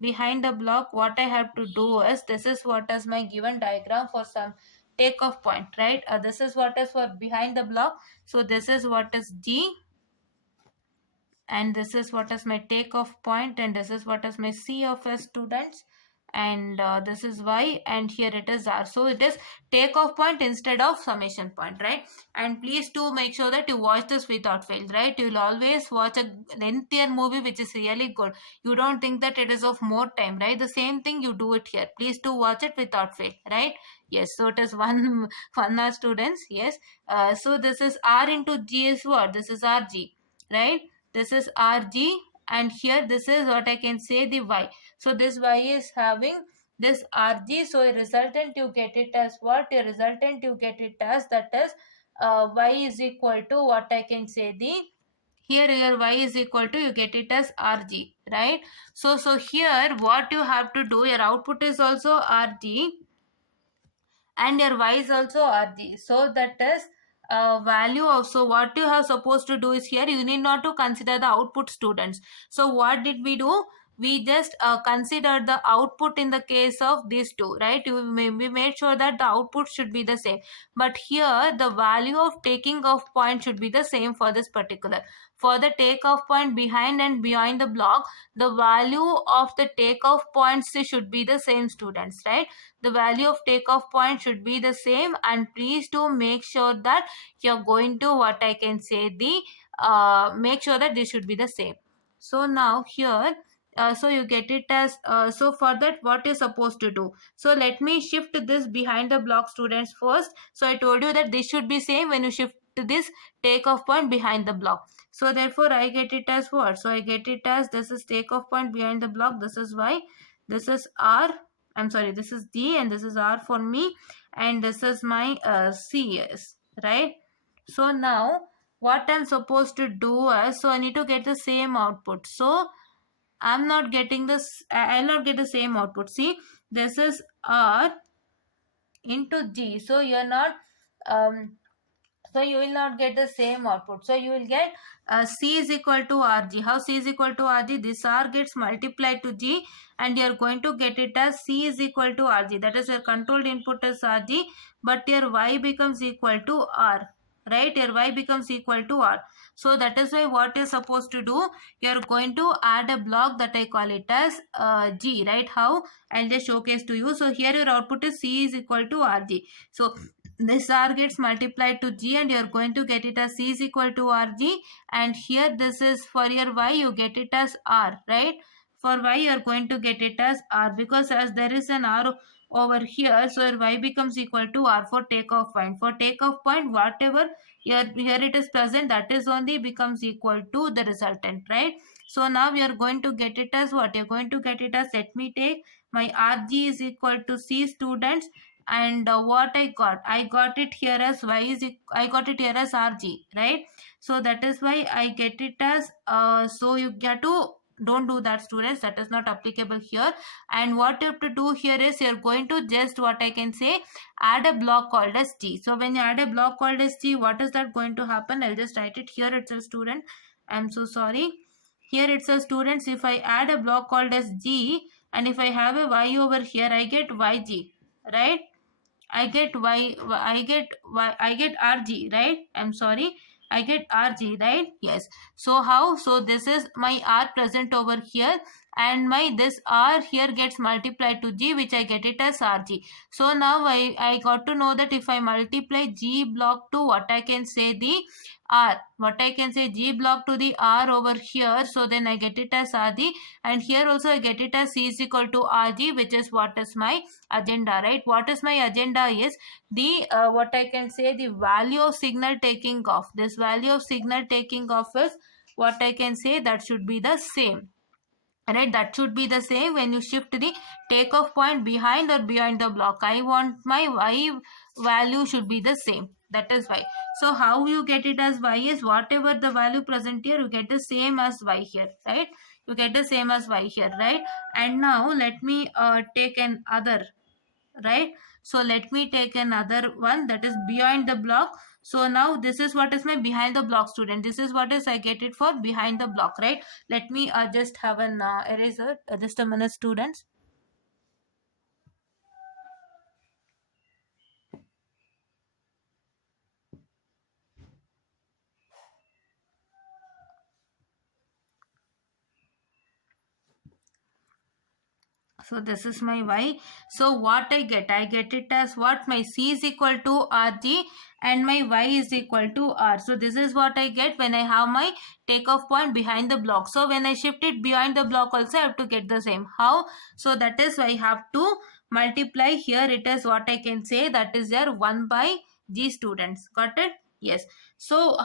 Behind the block, what I have to do is, this is what is my given diagram for some takeoff point, right? This is what is for behind the block. So this is what is G, and this is what is my takeoff point, and this is what is my C of S, students, and this is Y, and here it is R. So it is takeoff point instead of summation point, right? And please do make sure that you watch this without fail, right? You will always watch a lengthier movie which is really good. You don't think that it is of more time, right? The same thing you do it here. Please do watch it without fail, right? Yes, so it is one hour, students. Yes. So this is R into G is what? This is RG, right? This is RG, and here this is what I can say the Y. So this Y is having this RG, so a resultant you get it as what? A resultant you get it as, that is Y is equal to what I can say the, here your Y is equal to, you get it as RG, right? So here what you have to do, your output is also RG and your Y is also RG. So that is value of, so what you have supposed to do is, here you need not to consider the output, students. So what did we do? We just considered the output in the case of these two, right? We made sure that the output should be the same, but here the value of taking off point should be the same for this particular. For the takeoff point behind and behind the block, the value of the takeoff points should be the same, students, right? The value of takeoff point should be the same, and please do make sure that you're going to, what I can say, the make sure that this should be the same. So now here, so you get it as, so for that what you're supposed to do, so let me shift this behind the block, students, first. So I told you that this should be same when you shift this takeoff point behind the block. So therefore I get it as what? So I get it as, this is takeoff point behind the block, this is Y, this is R, I'm sorry, this is D, and this is R for me, and this is my CS, right? So now what I'm supposed to do is, so I need to get the same output. So I'm not getting this, I'll not get the same output. See, this is R into G. So you're not, so you will not get the same output. So you will get C is equal to RG. How C is equal to RG? This R gets multiplied to G, and you are going to get it as C is equal to RG. That is, your controlled input is RG, but your Y becomes equal to R, right? Your Y becomes equal to R. So that is why what you're supposed to do, you're going to add a block that I call it as G, right? How? I'll just showcase to you. So here your output is C is equal to RG. So this R gets multiplied to G, and you're going to get it as C is equal to RG, and here this is for your Y, you get it as R, right? For Y you're going to get it as R, because as there is an R over here, so your Y becomes equal to R for takeoff point. For takeoff point, whatever here it is present, that is only becomes equal to the resultant, right? So now we are going to get it as what? You're going to get it as, let me take my RG is equal to C, students, and what I got it here as Y is I got it here as RG, right? So that is why I get it as so you get to, don't do that, students, that is not applicable here. And what you have to do here is, you're going to just, what I can say, add a block called as G. So when you add a block called as G, what is that going to happen? I'll just write it here itself, student. I'm so sorry. Here it says, students, if I add a block called as G, and if I have a Y over here, I get YG, right? I get RG, right? I'm sorry. I get RG, right? Yes. So how? So this is my R present over here, and my this R here gets multiplied to G, which I get it as RG. So now I got to know that if I multiply G block to what I can say the R, what I can say G block to the R over here, so then I get it as RG, and here also I get it as C is equal to RG, which is what is my agenda, right? What is my agenda is the what I can say the value of signal taking off. This value of signal taking off is what I can say that should be the same, right? That should be the same when you shift the takeoff point behind or behind the block. I want my y value should be the same. That is why. So how you get it as y is whatever the value present here, you get the same as y here, right? You get the same as y here, right? And now let me take an other, right? So let me take another one that is behind the block. So now this is what is my behind the block, student. This is what is I get it for behind the block, right? Let me just have an eraser. Just a minute, students. So this is my y. So what I get it as what? My c is equal to rg and my y is equal to r. So this is what I get when I have my takeoff point behind the block. So when I shift it behind the block also I have to get the same. How? So that is why I have to multiply here. It is what I can say that is your 1 by g, students. Got it? Yes. So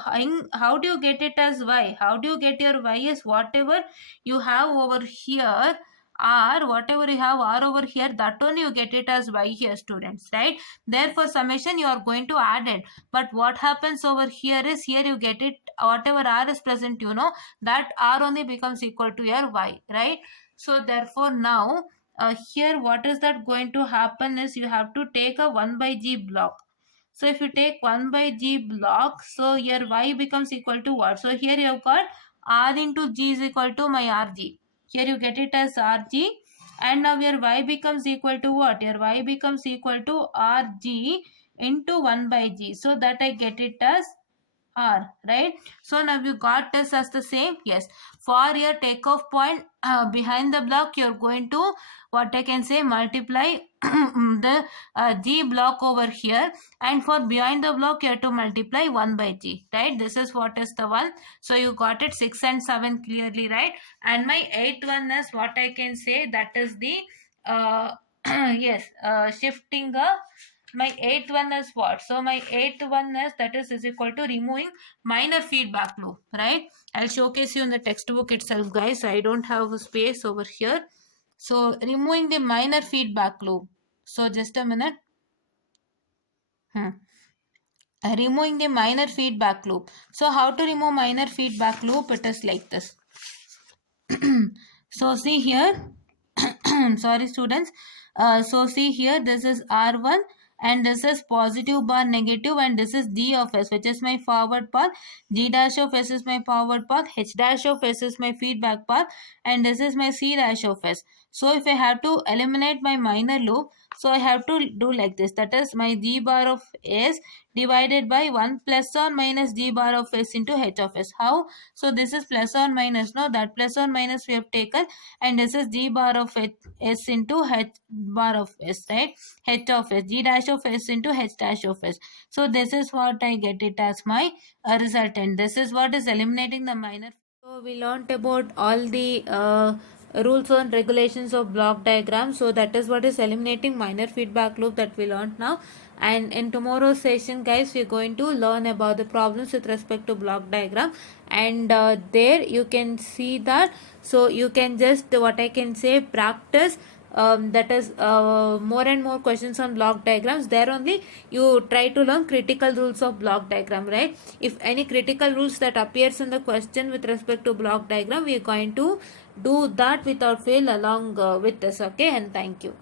how do you get it as y? How do you get your y is whatever you have over here, r, whatever you have r over here, that only you get it as y here, students, right? Therefore summation you are going to add it. But what happens over here is here you get it whatever r is present, you know, that r only becomes equal to your y, right? So therefore now here what is that going to happen is you have to take a 1 by g block. So if you take 1 by g block, so your y becomes equal to what? So here you have got r into g is equal to my rg. Here you get it as rg, and now your y becomes equal to what? Your y becomes equal to rg into 1 by g. So that I get it as r, right? So now you got this as the same. Yes, for your takeoff point behind the block you're going to what I can say multiply the g block over here, and for behind the block you have to multiply 1 by g, right? This is what is the one. So you got it 6 and 7 clearly, right? And my 8th one is what I can say that is the yes, shifting my 8th one is what? So my 8th one is equal to removing minor feedback loop, right? I'll showcase you in the textbook itself, guys. I don't have a space over here. So removing the minor feedback loop. So just a minute. Removing the minor feedback loop. So how to remove minor feedback loop? It is like this. So see here. Sorry, students. So see here, this is R1 and this is positive bar negative, and this is D of S, which is my forward path. G dash of S is my forward path. H dash of S is my feedback path, and this is my C dash of S. So if I have to eliminate my minor loop, so I have to do like this. That is my G bar of S divided by 1 plus or minus G bar of S into H of S. How? So this is plus or minus. No, that plus or minus we have taken, and this is G bar of S into H bar of S, right? H of S, G dash of S into H dash of S. So this is what I get it as my resultant. This is what is eliminating the minor. So we learnt about all the rules and regulations of block diagram. So that is what is eliminating minor feedback loop that we learnt now. And in tomorrow's session, guys, we're going to learn about the problems with respect to block diagram. And there you can see that. So you can just what I can say practice. That is more and more questions on block diagrams. There only you try to learn critical rules of block diagram, right? If any critical rules that appears in the question with respect to block diagram, we are going to do that without fail along with this. Okay, and thank you.